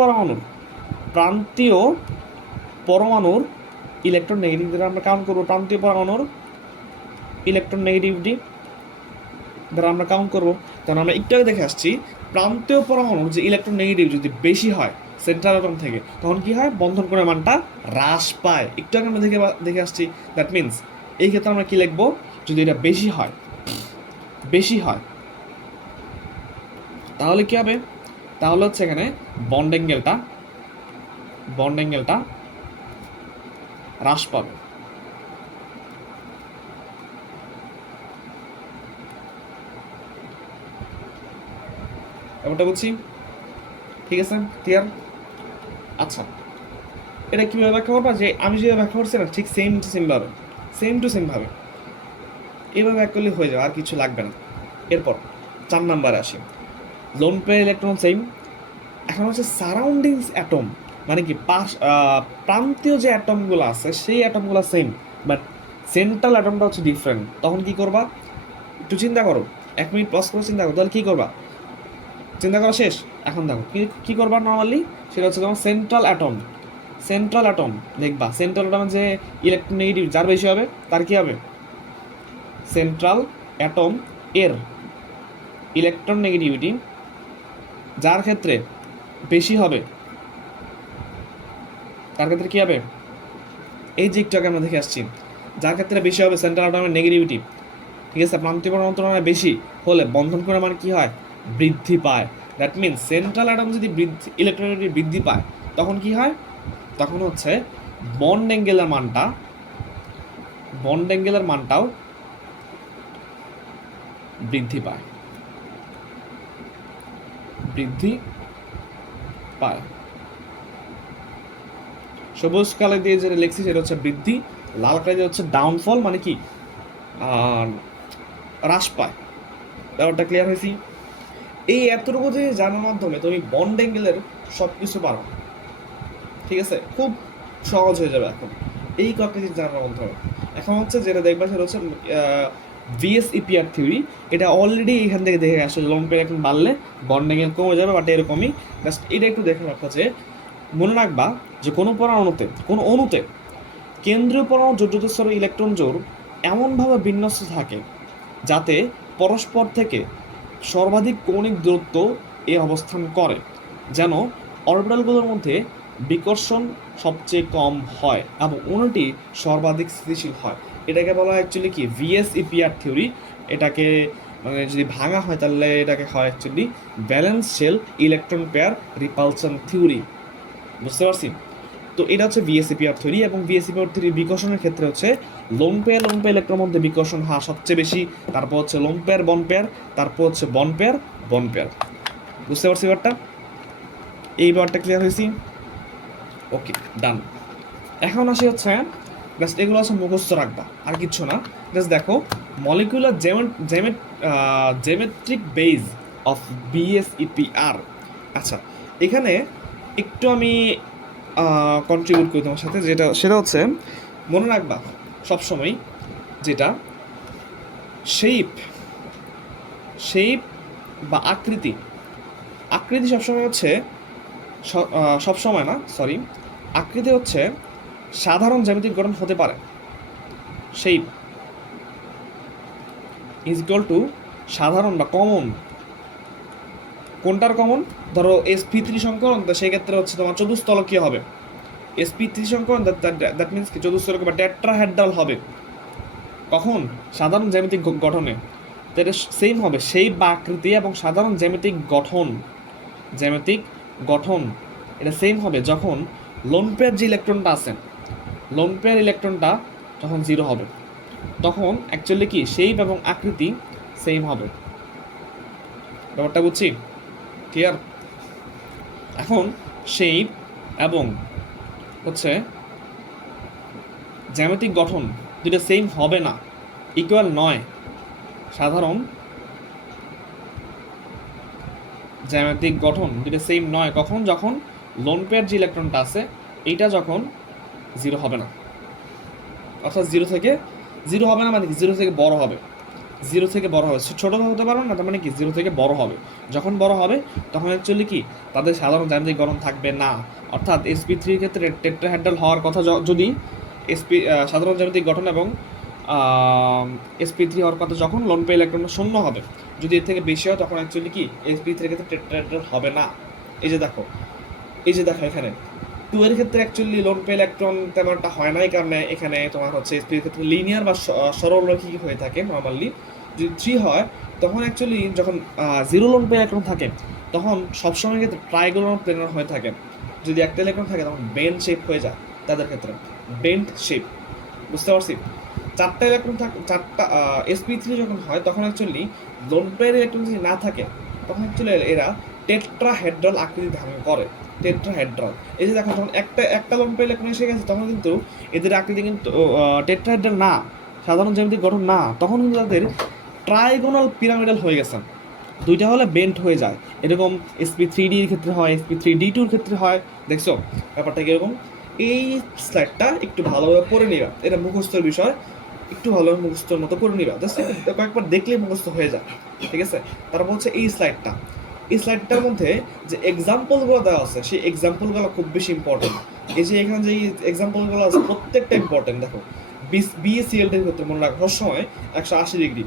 পরমাণুর ইলেকট্রন নেগেটিভিটি দ্বারা আমরা কাউন্ট করবো। প্রান্তীয় পরমাণুর ইলেকট্রন নেগেটিভিটি দ্বারা আমরা কাউন্ট করবো। তখন আমরা একটু আগে দেখে আসছি, প্রান্তীয় পরমাণুর যে ইলেকট্রন নেগেটিভ যদি বেশি হয় সেন্ট্রাল অ্যাটম থেকে, তখন কি হয়? বন্ধন কোণের মানটা হ্রাস পায়। একটু আগে আমরা দেখে আসছি। দ্যাট মিনস এই ক্ষেত্রে আমরা কি লিখবো? যদি এটা বেশি হয় তাহলে কি হবে? তাহলে হচ্ছে এখানে বন্ড অ্যাঙ্গেলটা হ্রাস পাবে। ব্যাপারটা বুঝছি? ঠিক আছে, ক্লিয়ার? আচ্ছা, এটা কীভাবে ব্যাখ্যা করবা? যে আমি যেভাবে ব্যাখ্যা করছি না, ঠিক সেম টু সেম ভাবে এইভাবে ব্যাখ্যা করলে হয়ে যাবে, আর কিছু লাগবে না। এরপর 4 নাম্বারে আসি। Loan pair electron same. এখন হচ্ছে সারাউন্ডিংস অ্যাটম, মানে কি প্রান্তীয় যে অ্যাটমগুলো আছে সেই অ্যাটমগুলো সেম, বাট সেন্ট্রাল অ্যাটমটা হচ্ছে ডিফারেন্ট। তখন কি করবা? একটু চিন্তা করো, 1 মিনিট পজ করে চিন্তা করো, তাহলে কী করবা? চিন্তা করা শেষ? এখন দেখো কী করবা নর্মালি, সেটা হচ্ছে তোমার সেন্ট্রাল অ্যাটম দেখবা। সেন্ট্রাল অ্যাটমের যে ইলেকট্রন নেগেটিভ যার বেশি হবে তার কী হবে? সেন্ট্রাল অ্যাটম এর ইলেকট্রন নেগেটিভিটি যার ক্ষেত্রে বেশি হবে তার ক্ষেত্রে কী হবে? এই যে একটু আগে আমরা দেখে আসছি, যার ক্ষেত্রে বেশি হবে সেন্ট্রাল অ্যাটমের নেগেটিভিটি, ঠিক আছে, প্রান্তীয় পরমাণুর তুলনায় বেশি হলে বন্ধন কোণের মান কী হয়? বৃদ্ধি পায়। দ্যাট মিনস সেন্ট্রাল অ্যাটম যদি ইলেকট্রন নেগেটিভ বৃদ্ধি পায় তখন কি হয়? তখন হচ্ছে বন্ড অ্যাঙ্গেলের মানটাও বৃদ্ধি পায়। সবুজ কালে দিয়ে যেটা লিখছি সেটা হচ্ছে বৃদ্ধি, লাল কালে দিয়ে হচ্ছে ডাউনফল, মানে কি হ্রাস পায়। ব্যাপারটা ক্লিয়ার হয়েছি? এই এতটুকু জিনিস জানার মাধ্যমে তুমি বন্ড অ্যাঙ্গেলের সব কিছু পারো, ঠিক আছে? খুব সহজ হয়ে যাবে এখন এই কয়েকটা জিনিস জানার মাধ্যমে। এখন হচ্ছে যেটা দেখবা সেটা হচ্ছে ভিএসইপিআর থিওরি। এটা অলরেডি এখান থেকে দেখে আসছে, লোন পে এখন বাড়লে বন্ড অ্যাঙ্গেল কমে যাবে, বাট এরকমই। জাস্ট এটা একটু দেখে রাখো যে মনে রাখবা যে কোনো পরমাণুতে, কোনো অণুতে কেন্দ্রীয় পরমাণু যোজ্যতা স্তরে ইলেকট্রন জোড় এমনভাবে বিন্যস্ত থাকে যাতে পরস্পর থেকে সর্বাধিক কৌণিক দূরত্ব এ অবস্থান করে, যেন অরবিটালগুলোর মধ্যে বিকর্ষণ সবচেয়ে কম হয় এবং অণুটি সর্বাধিক স্থিতিশীল হয়। এটাকে বলা হয় অ্যাকচুয়ালি কি ভিএসইপিআর থিওরি। এটাকে মানে যদি ভাঙা হয় তাহলে এটাকে হয় actually valence shell electron pair repulsion theory. বুঝতে পারছি? তো এটা হচ্ছে ভিএসইপিআর থিওরি, এবং ভিএসইপিআর থিওরি বিকর্ষণের ক্ষেত্রে হচ্ছে লোন পেয়ার ইলেকট্রনের মধ্যে বিকর্ষণ হওয়া সবচেয়ে বেশি, তারপর হচ্ছে লোন পেয়ার বন পেয়ার, তারপর হচ্ছে বন পেয়ার। বুঝতে পারছি ব্যাপারটা? এই ব্যাপারটা ক্লিয়ার হয়েছি? ওকে, ডান। এখন আসি হচ্ছে জাস্ট এগুলো হচ্ছে মুখস্থ রাখবা, আর কিচ্ছু না। জাস্ট দেখো মলিকুলার জেমেট্রিক বেজ অফ বিএসইপিআর। আচ্ছা, এখানে একটু আমি কন্ট্রিবিউট করি তোমার সাথে, সেটা হচ্ছে মনে রাখবা সবসময় যেটা শেপ বা আকৃতি সবসময় হচ্ছে সবসময় না, সরি, আকৃতি হচ্ছে সাধারণ জ্যামিতিক গঠন হতে পারে। শেপ ইজ ইকুয়াল টু সাধারণ বা কমন। কোনটার কমন? ধরো SP3 সংকরণ, তো সেই ক্ষেত্রে হচ্ছে তোমার চতুস্তলকীয় হবে। SP3 সংকরণ দ্যাট মিনস কি চতুস্তলকীয় বা টেট্রাহেড্রাল হবে। কখন? সাধারণ জ্যামিতিক গঠনে। তো এটা সেম হবে, শেপ বা আকৃতি এবং সাধারণ জ্যামিতিক গঠন এটা সেম হবে যখন লোন পেয়ার যে ইলেকট্রনটা আছে, লোন পেয়ার ইলেকট্রনটা যখন 0 হবে, তখন অ্যাকচুয়ালি কি শেপ এবং আকৃতি সেম হবে। ব্যাপারটা বুঝছি? ক্লিয়ার? এখন শেপ এবং হচ্ছে জ্যামিতিক গঠন দুটো সেম হবে না, ইকুয়াল নয়। সাধারণ জ্যামিতিক গঠন দুটো সেম নয় কখন? যখন লোন পেয়ার যে ইলেকট্রনটা আছে এইটা যখন 0 হবে না, অর্থাৎ 0 থেকে 0 হবে না মানে কি 0 থেকে বড় হবে। 0 থেকে বড় হবে, ছোটো হতে পারো না, তার মানে কি 0 থেকে বড় হবে। যখন বড় হবে তখন অ্যাকচুয়ালি কি তাদের সাধারণ জ্যামিতিক গঠন থাকবে না। অর্থাৎ SP3 ক্ষেত্রে টেট্রাহেড্রাল হওয়ার কথা যদি সাধারণ জ্যামিতিক গঠন এবং SP3 হওয়ার কথা যখন লোন পেয়ার ইলেকট্রন 0 হবে। যদি এর থেকে বেশি হয় তখন অ্যাকচুয়ালি কি SP3 ক্ষেত্রে টেট্রাহেড্রাল হবে না। এই যে দেখো এখানে 2 এর ক্ষেত্রে অ্যাকচুয়ালি লোন পেয়ার ইলেকট্রন তেমন একটা হয় না, এই কারণে এখানে তোমার হচ্ছে SP এর ক্ষেত্রে লিনিয়ার বা সরলরৈখিক হয়ে থাকে নর্মালি। যদি 3 হয় তখন অ্যাকচুয়ালি যখন 0 লোন পেয়ার ইলেকট্রন থাকে তখন সবসময় ক্ষেত্রে ট্রাইগোনাল প্লেনার হয়ে থাকে। যদি একটা ইলেকট্রন থাকে তখন বেন্ড শেপ হয়ে যায় তাদের ক্ষেত্রে, বেন্ড শেপ। বুঝতে পারছি? 4টা ইলেকট্রন চারটা SP3 যখন হয় তখন অ্যাকচুয়ালি লোন পেয়ার ইলেকট্রন যদি না থাকে তখন অ্যাকচুয়ালি এরা টেট্রাহেড্রাল আকৃতি ধারণ করে। টেট্রাহেড্রাল, এই যে দেখো যখন একটা লোন পেয়ার ইলেকট্রন এসে গেছে তখন কিন্তু এদের আকৃতি কিন্তু টেট্রাহেড্রাল না, সাধারণ জ্যামিতিক গঠন না, তখন কিন্তু তাদের ট্রাইগোনাল পিরামিডাল হয়ে গেছে। দুইটা হলে বেন্ট হয়ে যায়। এরকম SP3D এর ক্ষেত্রে হয়, SP3D2 এর ক্ষেত্রে হয়। দেখছো ব্যাপারটা কীরকম? এই স্লাইডটা একটু ভালোভাবে পড়ে নিবা, এটা মুখস্থের বিষয়, একটু ভালোভাবে মুখস্থের মতো করে নিবা, জাস্ট কয়েকবার দেখলেই মুখস্থ হয়ে যায়, ঠিক আছে? তারপর হচ্ছে এই স্লাইডটার মধ্যে যে এক্সাম্পলগুলো দেওয়া আছে সেই এক্সাম্পলগুলো খুব বেশি ইম্পর্টেন্ট। এই যে এখানে যে এক্সাম্পলগুলো আছে প্রত্যেকটা ইম্পর্টেন্ট। দেখো BaCl2 ক্ষেত্রে মনে রাখো সবসময় 180 ডিগ্রি,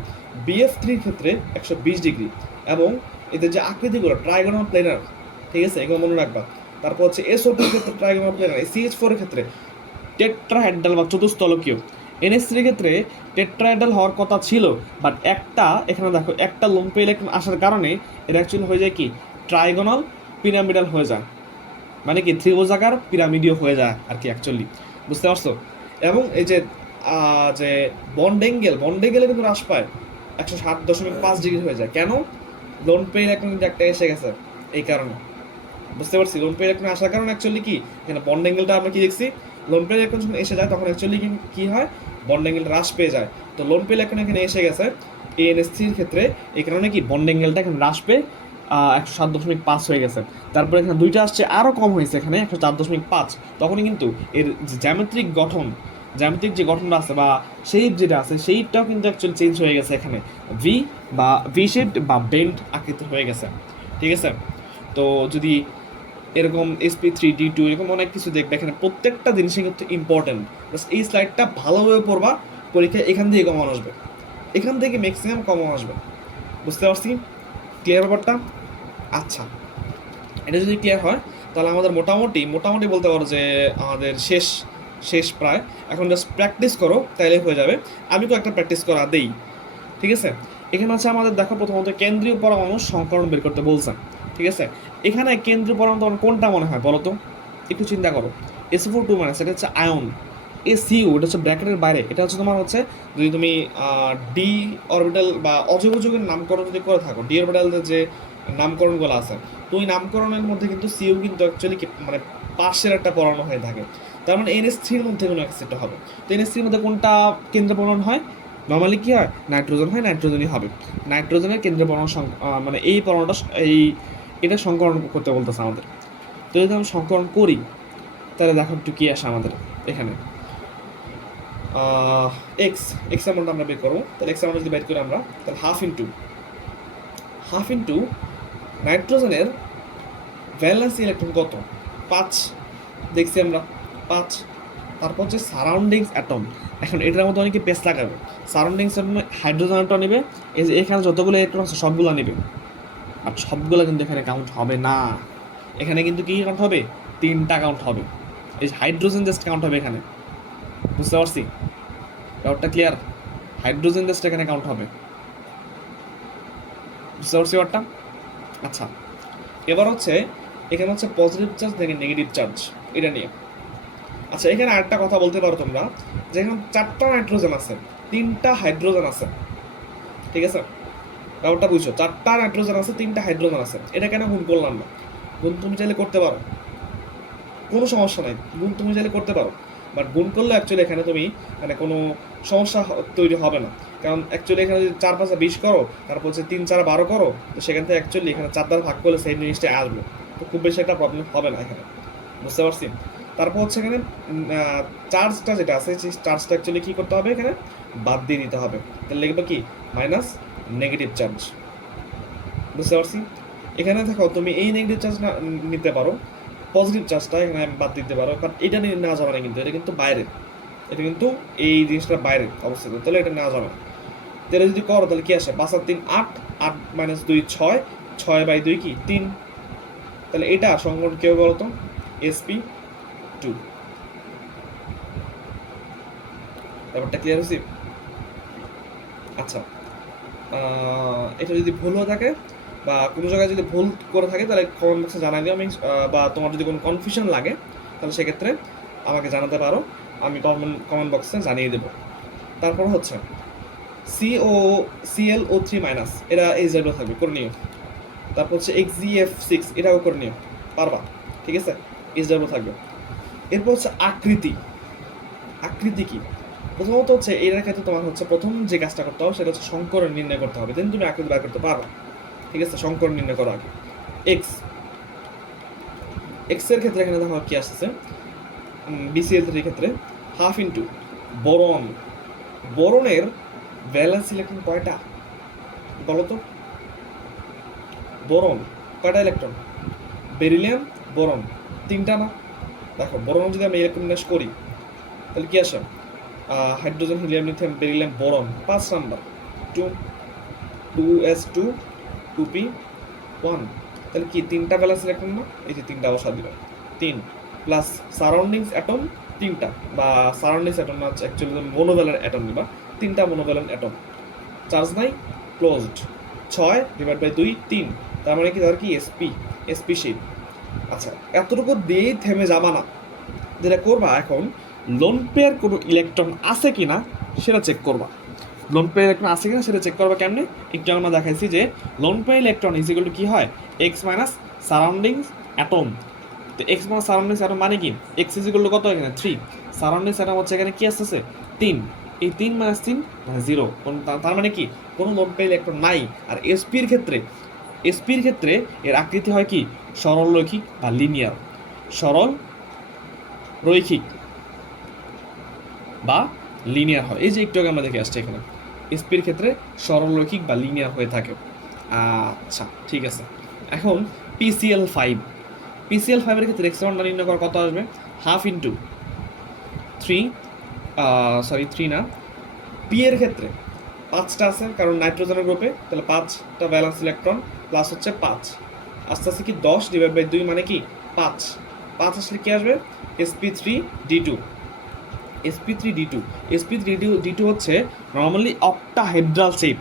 BF3 ক্ষেত্রে 120 ডিগ্রি, এবং এদের যে আকৃতিগুলো ট্রাইগোনাল প্লেনার, ঠিক আছে, এগুলো মনে রাখবা। তারপর হচ্ছে SO2 এর ক্ষেত্রে ট্রাইগোনাল প্লেনার, CH4 এর ক্ষেত্রে টেট্রাহেড্রাল বা চতুস্তলকীয়, NH3 এর ক্ষেত্রে টেট্রাহেড্রাল হওয়ার কথা ছিল, বাট এখানে দেখো একটা লোন পেয়ার ইলেকট্রন আসার কারণে এটা অ্যাকচুয়ালি হয়ে যায় কি ট্রাইগোনাল পিরামিডাল হয়ে যায়, মানে কি ত্রিভুজাকার পিরামিডীয় হয়ে যায় আর কি অ্যাকচুয়ালি। বুঝতে পারছো? এবং এই যে বন্ড অ্যাঙ্গেলে কিন্তু হ্রাস পায়, 107.5 ডিগ্রি হয়ে যায়। কেন? লোন পেয়ার ইলেকট্রন কিন্তু একটা এসে গেছে এই কারণে। বুঝতে পারছি? লোন পেয়ার ইলেকট্রন আসার কারণে অ্যাকচুয়ালি কি এখানে বন্ড অ্যাঙ্গেলটা আমরা কি দেখছি, লোন পেয়ার ইলেকট্রন যখন এসে যায় তখন অ্যাকচুয়ালি কি হয়, বন্ড অ্যাঙ্গেল হ্রাস পেয়ে যায়। তো লোন পেয়ার ইলেকট্রন এখানে এসে গেছে NH3 এর ক্ষেত্রে, এই কারণে কি বন্ড অ্যাঙ্গেলটা এখানে হ্রাস পেয়ে 107.5 হয়ে গেছে। তারপরে এখানে দুইটা আসছে আরও কম হয়েছে, এখানে 104.5। তখনই কিন্তু এর যে জ্যামিতিক যে গঠনটা আছে বা শেপ যেটা আছে সেইটাও কিন্তু অ্যাকচুয়ালি চেঞ্জ হয়ে গেছে এখানে, ভি বা ভি শেপ বা বেন্ড আকৃতি হয়ে গেছে। ঠিক আছে, তো যদি এরকম SP3D2 এরকম অনেক কিছু দেখবে, এখানে প্রত্যেকটা জিনিসই কিন্তু ইম্পর্টেন্ট। জাস্ট এই স্লাইডটা ভালোভাবে পড়বা, পরীক্ষায় এখান থেকে কমন আসবে, এখান থেকে ম্যাক্সিমাম কমন আসবে। বুঝতে পারছি ক্লিয়ার ব্যাপারটা? আচ্ছা, এটা যদি ক্লিয়ার হয় তাহলে আমাদের মোটামুটি বলতে পারো যে আমাদের শেষ প্রায়। এখন জাস্ট প্র্যাকটিস করো তাইলে হয়ে যাবে। আমি তো একটা প্র্যাকটিস করা দেই। ঠিক আছে, এখানে আছে আমাদের দেখো প্রথমত কেন্দ্রীয় পরমাণু সংকরণ বের করতে বলছেন। ঠিক আছে, এখানে কেন্দ্রীয় পরমাণু তোমার কোনটা মনে হয় বলো তো, একটু চিন্তা করো। SO4 মাইনাস এটা হচ্ছে আয়ন, SU এটা হচ্ছে ব্র্যাকেটের বাইরে, এটা হচ্ছে তোমার হচ্ছে যদি তুমি ডি অরবিটাল বা অজৈব যৌগের নামকরণ যদি করে থাকো, ডি অরবিটালের যে নামকরণগুলো আছে, তো ওই নামকরণের মধ্যে কিন্তু সিউ কিন্তু অ্যাকচুয়ালি মানে পাশের একটা পরমাণু হয়ে থাকে। তার মানে NH3 এর মধ্যে কোনো একটা হবে। তো NH3 এর মধ্যে কোনটা কেন্দ্র পরমাণু হয়? নর্মালি কি হয়, নাইট্রোজেন হয়, নাইট্রোজেনই হবে। নাইট্রোজেনের কেন্দ্রীয় পরমাণু মানে এই পরমাণুটা এটা সংকরণ করতে বলতেছে আমাদের। তো যদি আমি সংকরণ করি তাহলে দেখো একটু কী আসে আমাদের এখানে। এক্স অ্যামাউন্ট আমরা বের করবো, তাহলে এক্স অ্যামাউন্ট যদি বের করি আমরা, তাহলে হাফ ইন্টু নাইট্রোজেনের ভ্যালেন্সি ইলেকট্রন কত? 5 দেখছি আমরা, 5। তারপর হচ্ছে সারাউন্ডিংস অ্যাটম। এখন এটার মধ্যে অনেকে পেস লাগাবে, সারাউন্ডিংস অ্যাটম হাইড্রোজেন অ্যাটম নেবে, এই যে এখানে যতগুলো ইলেকট্রন আছে সবগুলো নেবে, আর সবগুলো কিন্তু এখানে কাউন্ট হবে না। এখানে কিন্তু কি কাউন্ট হবে? 3টা কাউন্ট হবে। এই হাইড্রোজেন জাস্ট কাউন্ট হবে এখানে। বুঝতে পারছি ব্যাপারটা ক্লিয়ার? হাইড্রোজেন জাস্ট এখানে কাউন্ট হবে। বুঝতে পারছি ব্যাপারটা? আচ্ছা, এবার হচ্ছে এখানে হচ্ছে পজিটিভ চার্জ থেকে নেগেটিভ চার্জ, এটা নিয়ে। আচ্ছা, এখানে আরেকটা কথা বলতে পারো তোমরা, যে এখানে 4টা নাইট্রোজেন আছে, 3টা হাইড্রোজেন আছে। ঠিক আছে, ব্যাপারটা বুঝছো? 4টা নাইট্রোজেন আছে, 3টা হাইড্রোজেন আছে, এটা কেন গুণ করলাম না? গুণ তুমি চাইলে করতে পারো, কোনো সমস্যা নাই, গুণ তুমি চাইলে করতে পারো, বাট গুণ করলে অ্যাকচুয়ালি এখানে তুমি মানে কোনো সমস্যা তৈরি হবে না। কারণ অ্যাকচুয়ালি এখানে যদি 4 5 20 করো, তারপর হচ্ছে 3 4 12 করো, তো সেখান থেকে অ্যাকচুয়ালি এখানে 4 দ্বারা ভাগ করলে সেই জিনিসটা আসবে, তো খুব বেশি একটা প্রবলেম হবে না এখানে। বুঝতে পারছি? তারপর হচ্ছে এখানে চার্জটা যেটা আছে, সেই চার্জটা অ্যাকচুয়ালি কী করতে হবে, এখানে বাদ দিয়ে দিতে হবে। তাহলে লিখবে কি, মাইনাস নেগেটিভ চার্জ। বুঝতে পারছি? এখানে দেখো তুমি এই নেগেটিভ চার্জ নিতে পারো, পজিটিভ চার্জটা এখানে বাদ দিতে পারো, বাট এটা নিয়ে নেওয়া যাবে না, কিন্তু এটা কিন্তু বাইরে, এটা কিন্তু এই জিনিসটা বাইরে অবস্থিত, তাহলে এটা নেওয়া যাবে না। তাহলে যদি করো তাহলে কি আসে, 5 আর 3 8, 8 মাইনাস 2 6, 6/2 কি 3। তাহলে এটা সংকরণ কেউ বলো তো, SP2। ব্যাপারটা ক্লিয়ার হয়েছে? আচ্ছা, এটা যদি ভুল হয়ে থাকে বা কোনো জায়গায় যদি ভুল করে থাকে তাহলে কমেন্ট বক্সে জানাই দিও আমি, বা তোমার যদি কোনো কনফিউশন লাগে তাহলে সেক্ষেত্রে আমাকে জানাতে পারো, আমি কমেন্ট বক্সে জানিয়ে দেবো। তারপর হচ্ছে ClO3 মাইনাস, এটা HW থাকবে, করে নিও। তারপর হচ্ছে XgF6, এটাও করে নিও, পারবা। ঠিক আছে, HW থাকবে। এরপর হচ্ছে আকৃতি কি? প্রথমত হচ্ছে এটার ক্ষেত্রে তোমার হচ্ছে প্রথম যে কাজটা করতে হবে সেটা হচ্ছে সংকরণ নির্ণয় করতে হবে, দেন তুমি আকৃতি বের করতে পারো। ঠিক আছে, সংকরণ নির্ণয় করো আগে। এক্স এর ক্ষেত্রে এখানে দেখো কি আসতেছে, BCl3 এর ক্ষেত্রে হাফ ইন্টু বোরনের ভ্যালেন্স ইলেকট্রন কয়টা বলো তো? বোরন কয়টা ইলেকট্রন? বেরিলিয়াম, বোরন 3টা না? দেখো বোরন যদি আমি ইলেকট্রন বিন্যাস করি তাহলে কি আসে, hydrogen, helium, lithium, beryllium, boron 5 number, 2s2 2p1। তাহলে কি 3টা ভ্যালেন্স ইলেকট্রন না? এই যে 3টা বসা দিল, 3 প্লাস সারাউন্ডিংস অ্যাটম 3টা, বা সারাউন্ডিংস অ্যাটম না, অ্যাকচুয়ালি মোনোভ্যালেন্ট অ্যাটম নিবা, 3টা মোনোভ্যালেন্ট অ্যাটম, চার্জ নাই, ক্লোজড, 6/2 3। তার মানে কি ধর কি SP শেপ। আচ্ছা, এতটুকু দিয়েই থেমে যাবা না, যেটা করবা এখন লোন পেয়ার কোনো ইলেকট্রন আছে কিনা সেটা চেক করবা। লোন পেয়ার ইলেকট্রন আছে কিনা সেটা চেক করবা কেমনে, একটু আমরা দেখাইছি যে loan pair electron is equal to কি হয়, এক্স মাইনাস সারাউন্ডিংস অ্যাটম। তো এক্স মাইনাস সারাউন্ডিংস অ্যাটম মানে কি, এক্স ইজ ইকুয়াল টু কত, এখানে 3, সারাউন্ডিংস অ্যাটম হচ্ছে এখানে কি আসতেছে 3, এই 3 - 3 0। তার মানে কি কোনো লোন পেয়ার ইলেকট্রন নাই। আর এসপির ক্ষেত্রে এসপির ক্ষেত্রে এর আকৃতি হয় কি সরল রৈখিক বা লিনিয়ার, সরল রৈখিক বা লিনিয়ার হয়। এই যে একটু আগে আমরা দেখে আসছি এখানে এসপির ক্ষেত্রে সরল রৈখিক বা লিনিয়ার হয়ে থাকে। আচ্ছা ঠিক আছে, এখন PCl5, PCl5 এর ক্ষেত্রে এক্স ওয়ানটা নির্ণয় করা কত আসবে, হাফ ইন্টু 3, সরি 3 না, পি এর ক্ষেত্রে 5টা আছে কারণ নাইট্রোজেনের গ্রুপে, তাহলে 5টা ভ্যালেন্স ইলেকট্রন প্লাস হচ্ছে 5, আস্তে আস্তে কি 10/2 মানে কি 5, 5 আসলে কি আসবে sp3d2, sp3d2, sp3d2 হচ্ছে normally octahedral shape,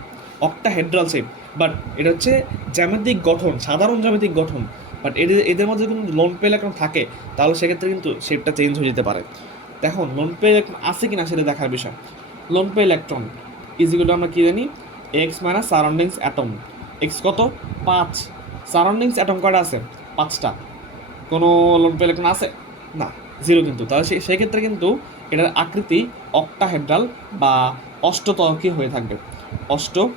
octahedral shape, but এটা হচ্ছে জ্যামিতিক গঠন, সাধারণ জ্যামিতিক গঠন, বাট এদের মধ্যে কিন্তু লোন পেয়ার ইলেকট্রন থাকে তাহলে সেক্ষেত্রে কিন্তু শেপটা চেঞ্জ হয়ে যেতে পারে। দেখুন লোন পেয়ার ইলেকট্রন আছে কিনা সেটা দেখার বিষয়। লোন পেয়ার ইলেকট্রন ইজিগুলো আমরা কি জানি, x minus surroundings atom, x কত 5, সারাউন্ডিংস অ্যাটম কয়টা আছে 5টা, কোনো লোন পেয়ার ইলেকট্রন আছে না, 0 কিন্তু, তাহলে সেক্ষেত্রে কিন্তু এটার আকৃতি অক্টাহেড্রাল বা অষ্টতলকীয় হয়ে থাকবে, অষ্টতলকীয়।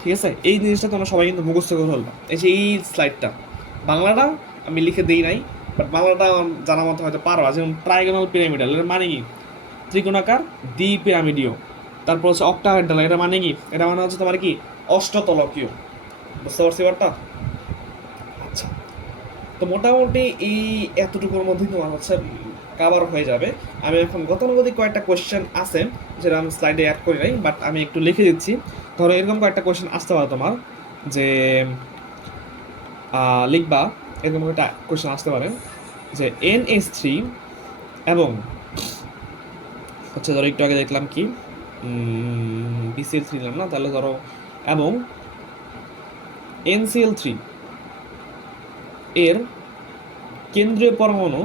ঠিক আছে, এই জিনিসটা তোমরা সবাই কিন্তু মুখস্থ করে ফেলবা। এই যে এই স্লাইডটা বাংলাটা আমি লিখে দিই নাই, বাট বাংলাটা জানা মতো হয়তো পারবা, যেমন ট্রাইগোনাল পিরামিডাল এর মানে কি ত্রিকোণাকার দ্বি পিরামিডীয়, তারপর হচ্ছে অক্টাহেড্রাল এটা মানে কি, এটা মানে হচ্ছে তোমার কি অষ্টতলকীয়, বুঝতে পারছি ব্যাপারটা। আচ্ছা, তো মোটামুটি এই এতটুকুর মধ্যেই তোমার হচ্ছে কাভার হয়ে যাবে। আমি এখন গতানুগতিক কয়েকটা কোয়েশ্চেন আছে যেটা আমি স্লাইডে অ্যাড করি নাই, বাট আমি একটু লিখে দিচ্ছি। ধরো এরকম কয়েকটা কোয়েশ্চেন আসতে পারে তোমার, যে লিখবা এরকম একটা কোয়েশ্চেন আসতে পারে যে NH3 এবং হচ্ছে ধরো একটু আগে দেখলাম কি BCl3 নিলাম না, তাহলে ধরো এবং NCl3 এর কেন্দ্রীয় পরমাণু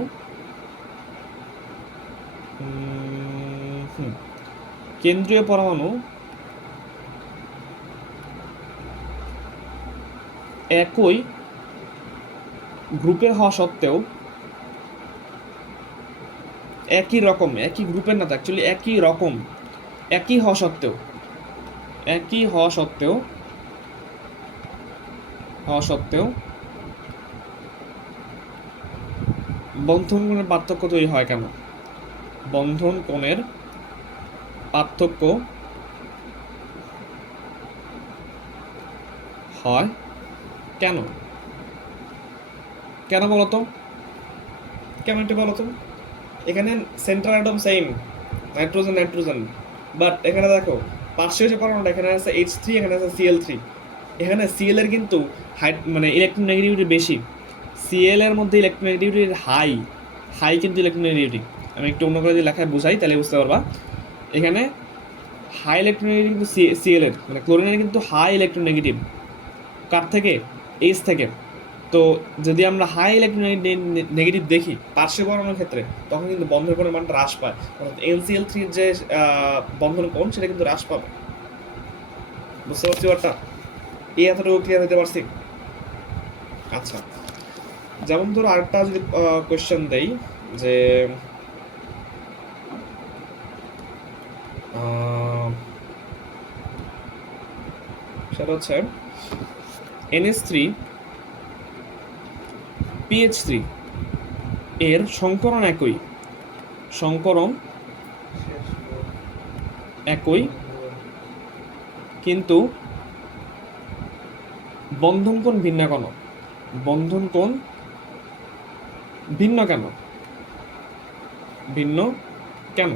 কেন্দ্রীয় পরমাণু একই গ্রুপের হওয়া সত্ত্বেও, একই রকম, একই গ্রুপের না, অ্যাকচুয়ালি একই রকম, একই হওয়া সত্ত্বেও, একই হওয়া সত্ত্বেও, বন্ধন কোণের পার্থক্য তৈরি হয় কেন, বন্ধন কোণের পার্থক্য হয় কেন, কেন বলতো, কেন এটা বলতো। এখানে central atom same, nitrogen nitrogen, but এখানে দেখো পার্শ্বীয় যে পরমাণুটা এখানে আছে H3, এখানে আছে Cl3, এখানে Cl এর কিন্তু মানে ইলেকট্রোনেগেটিভিটি বেশি, Cl এর মধ্যে ইলেকট্রোনেগেটিভিটি হাই, হাই কিন্তু ইলেকট্রোনেগেটিভিটি, আমি একটু অন্য করে যদি লেখায় বোঝাই তাহলে বুঝতে পারবা। এখানে হাই ইলেকট্রোনেগেটিভ কিন্তু Cl এর, মানে ক্লোরিনের কিন্তু হাই ইলেকট্রোনেগেটিভ, কার থেকে H থেকে। তো যদি আমরা হাই ইলেকট্রোনেগেটিভ দেখি পার্শ্ব পরমাণুর ক্ষেত্রে, তখন কিন্তু বন্ধন কোণের মানটা হ্রাস পায়, অর্থাৎ NCl3 যে বন্ধন কোণ সেটা কিন্তু হ্রাস পাবে, বুঝতে পারছি ব্যাপারটা, এই এতটুকু ক্লিয়ার হতে পারছি। আচ্ছা, যেমন ধরো আরেকটা যদি কোয়েশ্চেন দেই যে সেটা হচ্ছে NH3 PH3 এর সংকরণ একই, সংকরণ একই কিন্তু বন্ধন কোণ ভিন্ন কেন, বন্ধন কোণ ভিন্ন কেন, ভিন্ন কেন,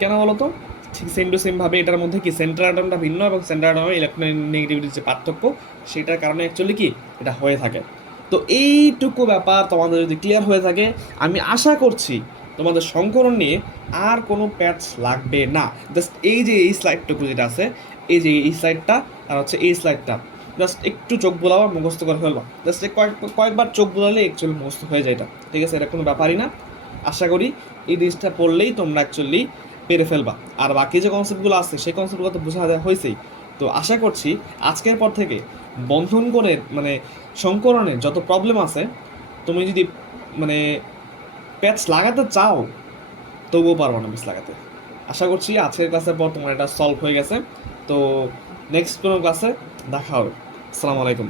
কেন বলতো, ঠিক সেম টু সেম ভাবে এটার মধ্যে কি সেন্ট্রাল অ্যাটমটা ভিন্ন এবং সেন্ট্রাল অ্যাটমের ইলেকট্রোনেগেটিভিটির যে পার্থক্য সেটার কারণে অ্যাকচুয়ালি কি এটা হয়ে থাকে। তো এইটুকু ব্যাপার তোমাদের যদি ক্লিয়ার হয়ে থাকে, আমি আশা করছি তোমাদের সংকরণ নিয়ে আর কোনো প্যাচ লাগবে না। জাস্ট এই যে এই স্লাইডটুকু যেটা আছে, এই যে এই স্লাইডটা আর হচ্ছে এই স্লাইডটা, জাস্ট একটু চোখ বোলাবা, মুখস্থ করে ফেলবা, জাস্ট কয়েকবার চোখ বোলালে অ্যাকচুয়ালি মুখস্থ হয়ে যায় এটা, ঠিক আছে, এটা কোনো ব্যাপারই না। আশা করি এই জিনিসটা পড়লেই তোমরা অ্যাকচুয়ালি পেরে ফেলবা, আর বাকি যে কনসেপ্টগুলো আছে সেই কনসেপ্টগুলো তো বোঝা হয়েছেই। তো আশা করছি আজকের পর থেকে বন্ধন কোণের মানে সংকরণের যত প্রবলেম আছে, তুমি যদি মানে প্যাচ লাগাতে চাও তবুও পারবো না প্যাচ লাগাতে। আশা করছি আজকের ক্লাসের পর তোমার এটা সলভ হয়ে গেছে। তো নেক্সট কোনো ক্লাসে দেখা হবে। আসসালামু আলাইকুম।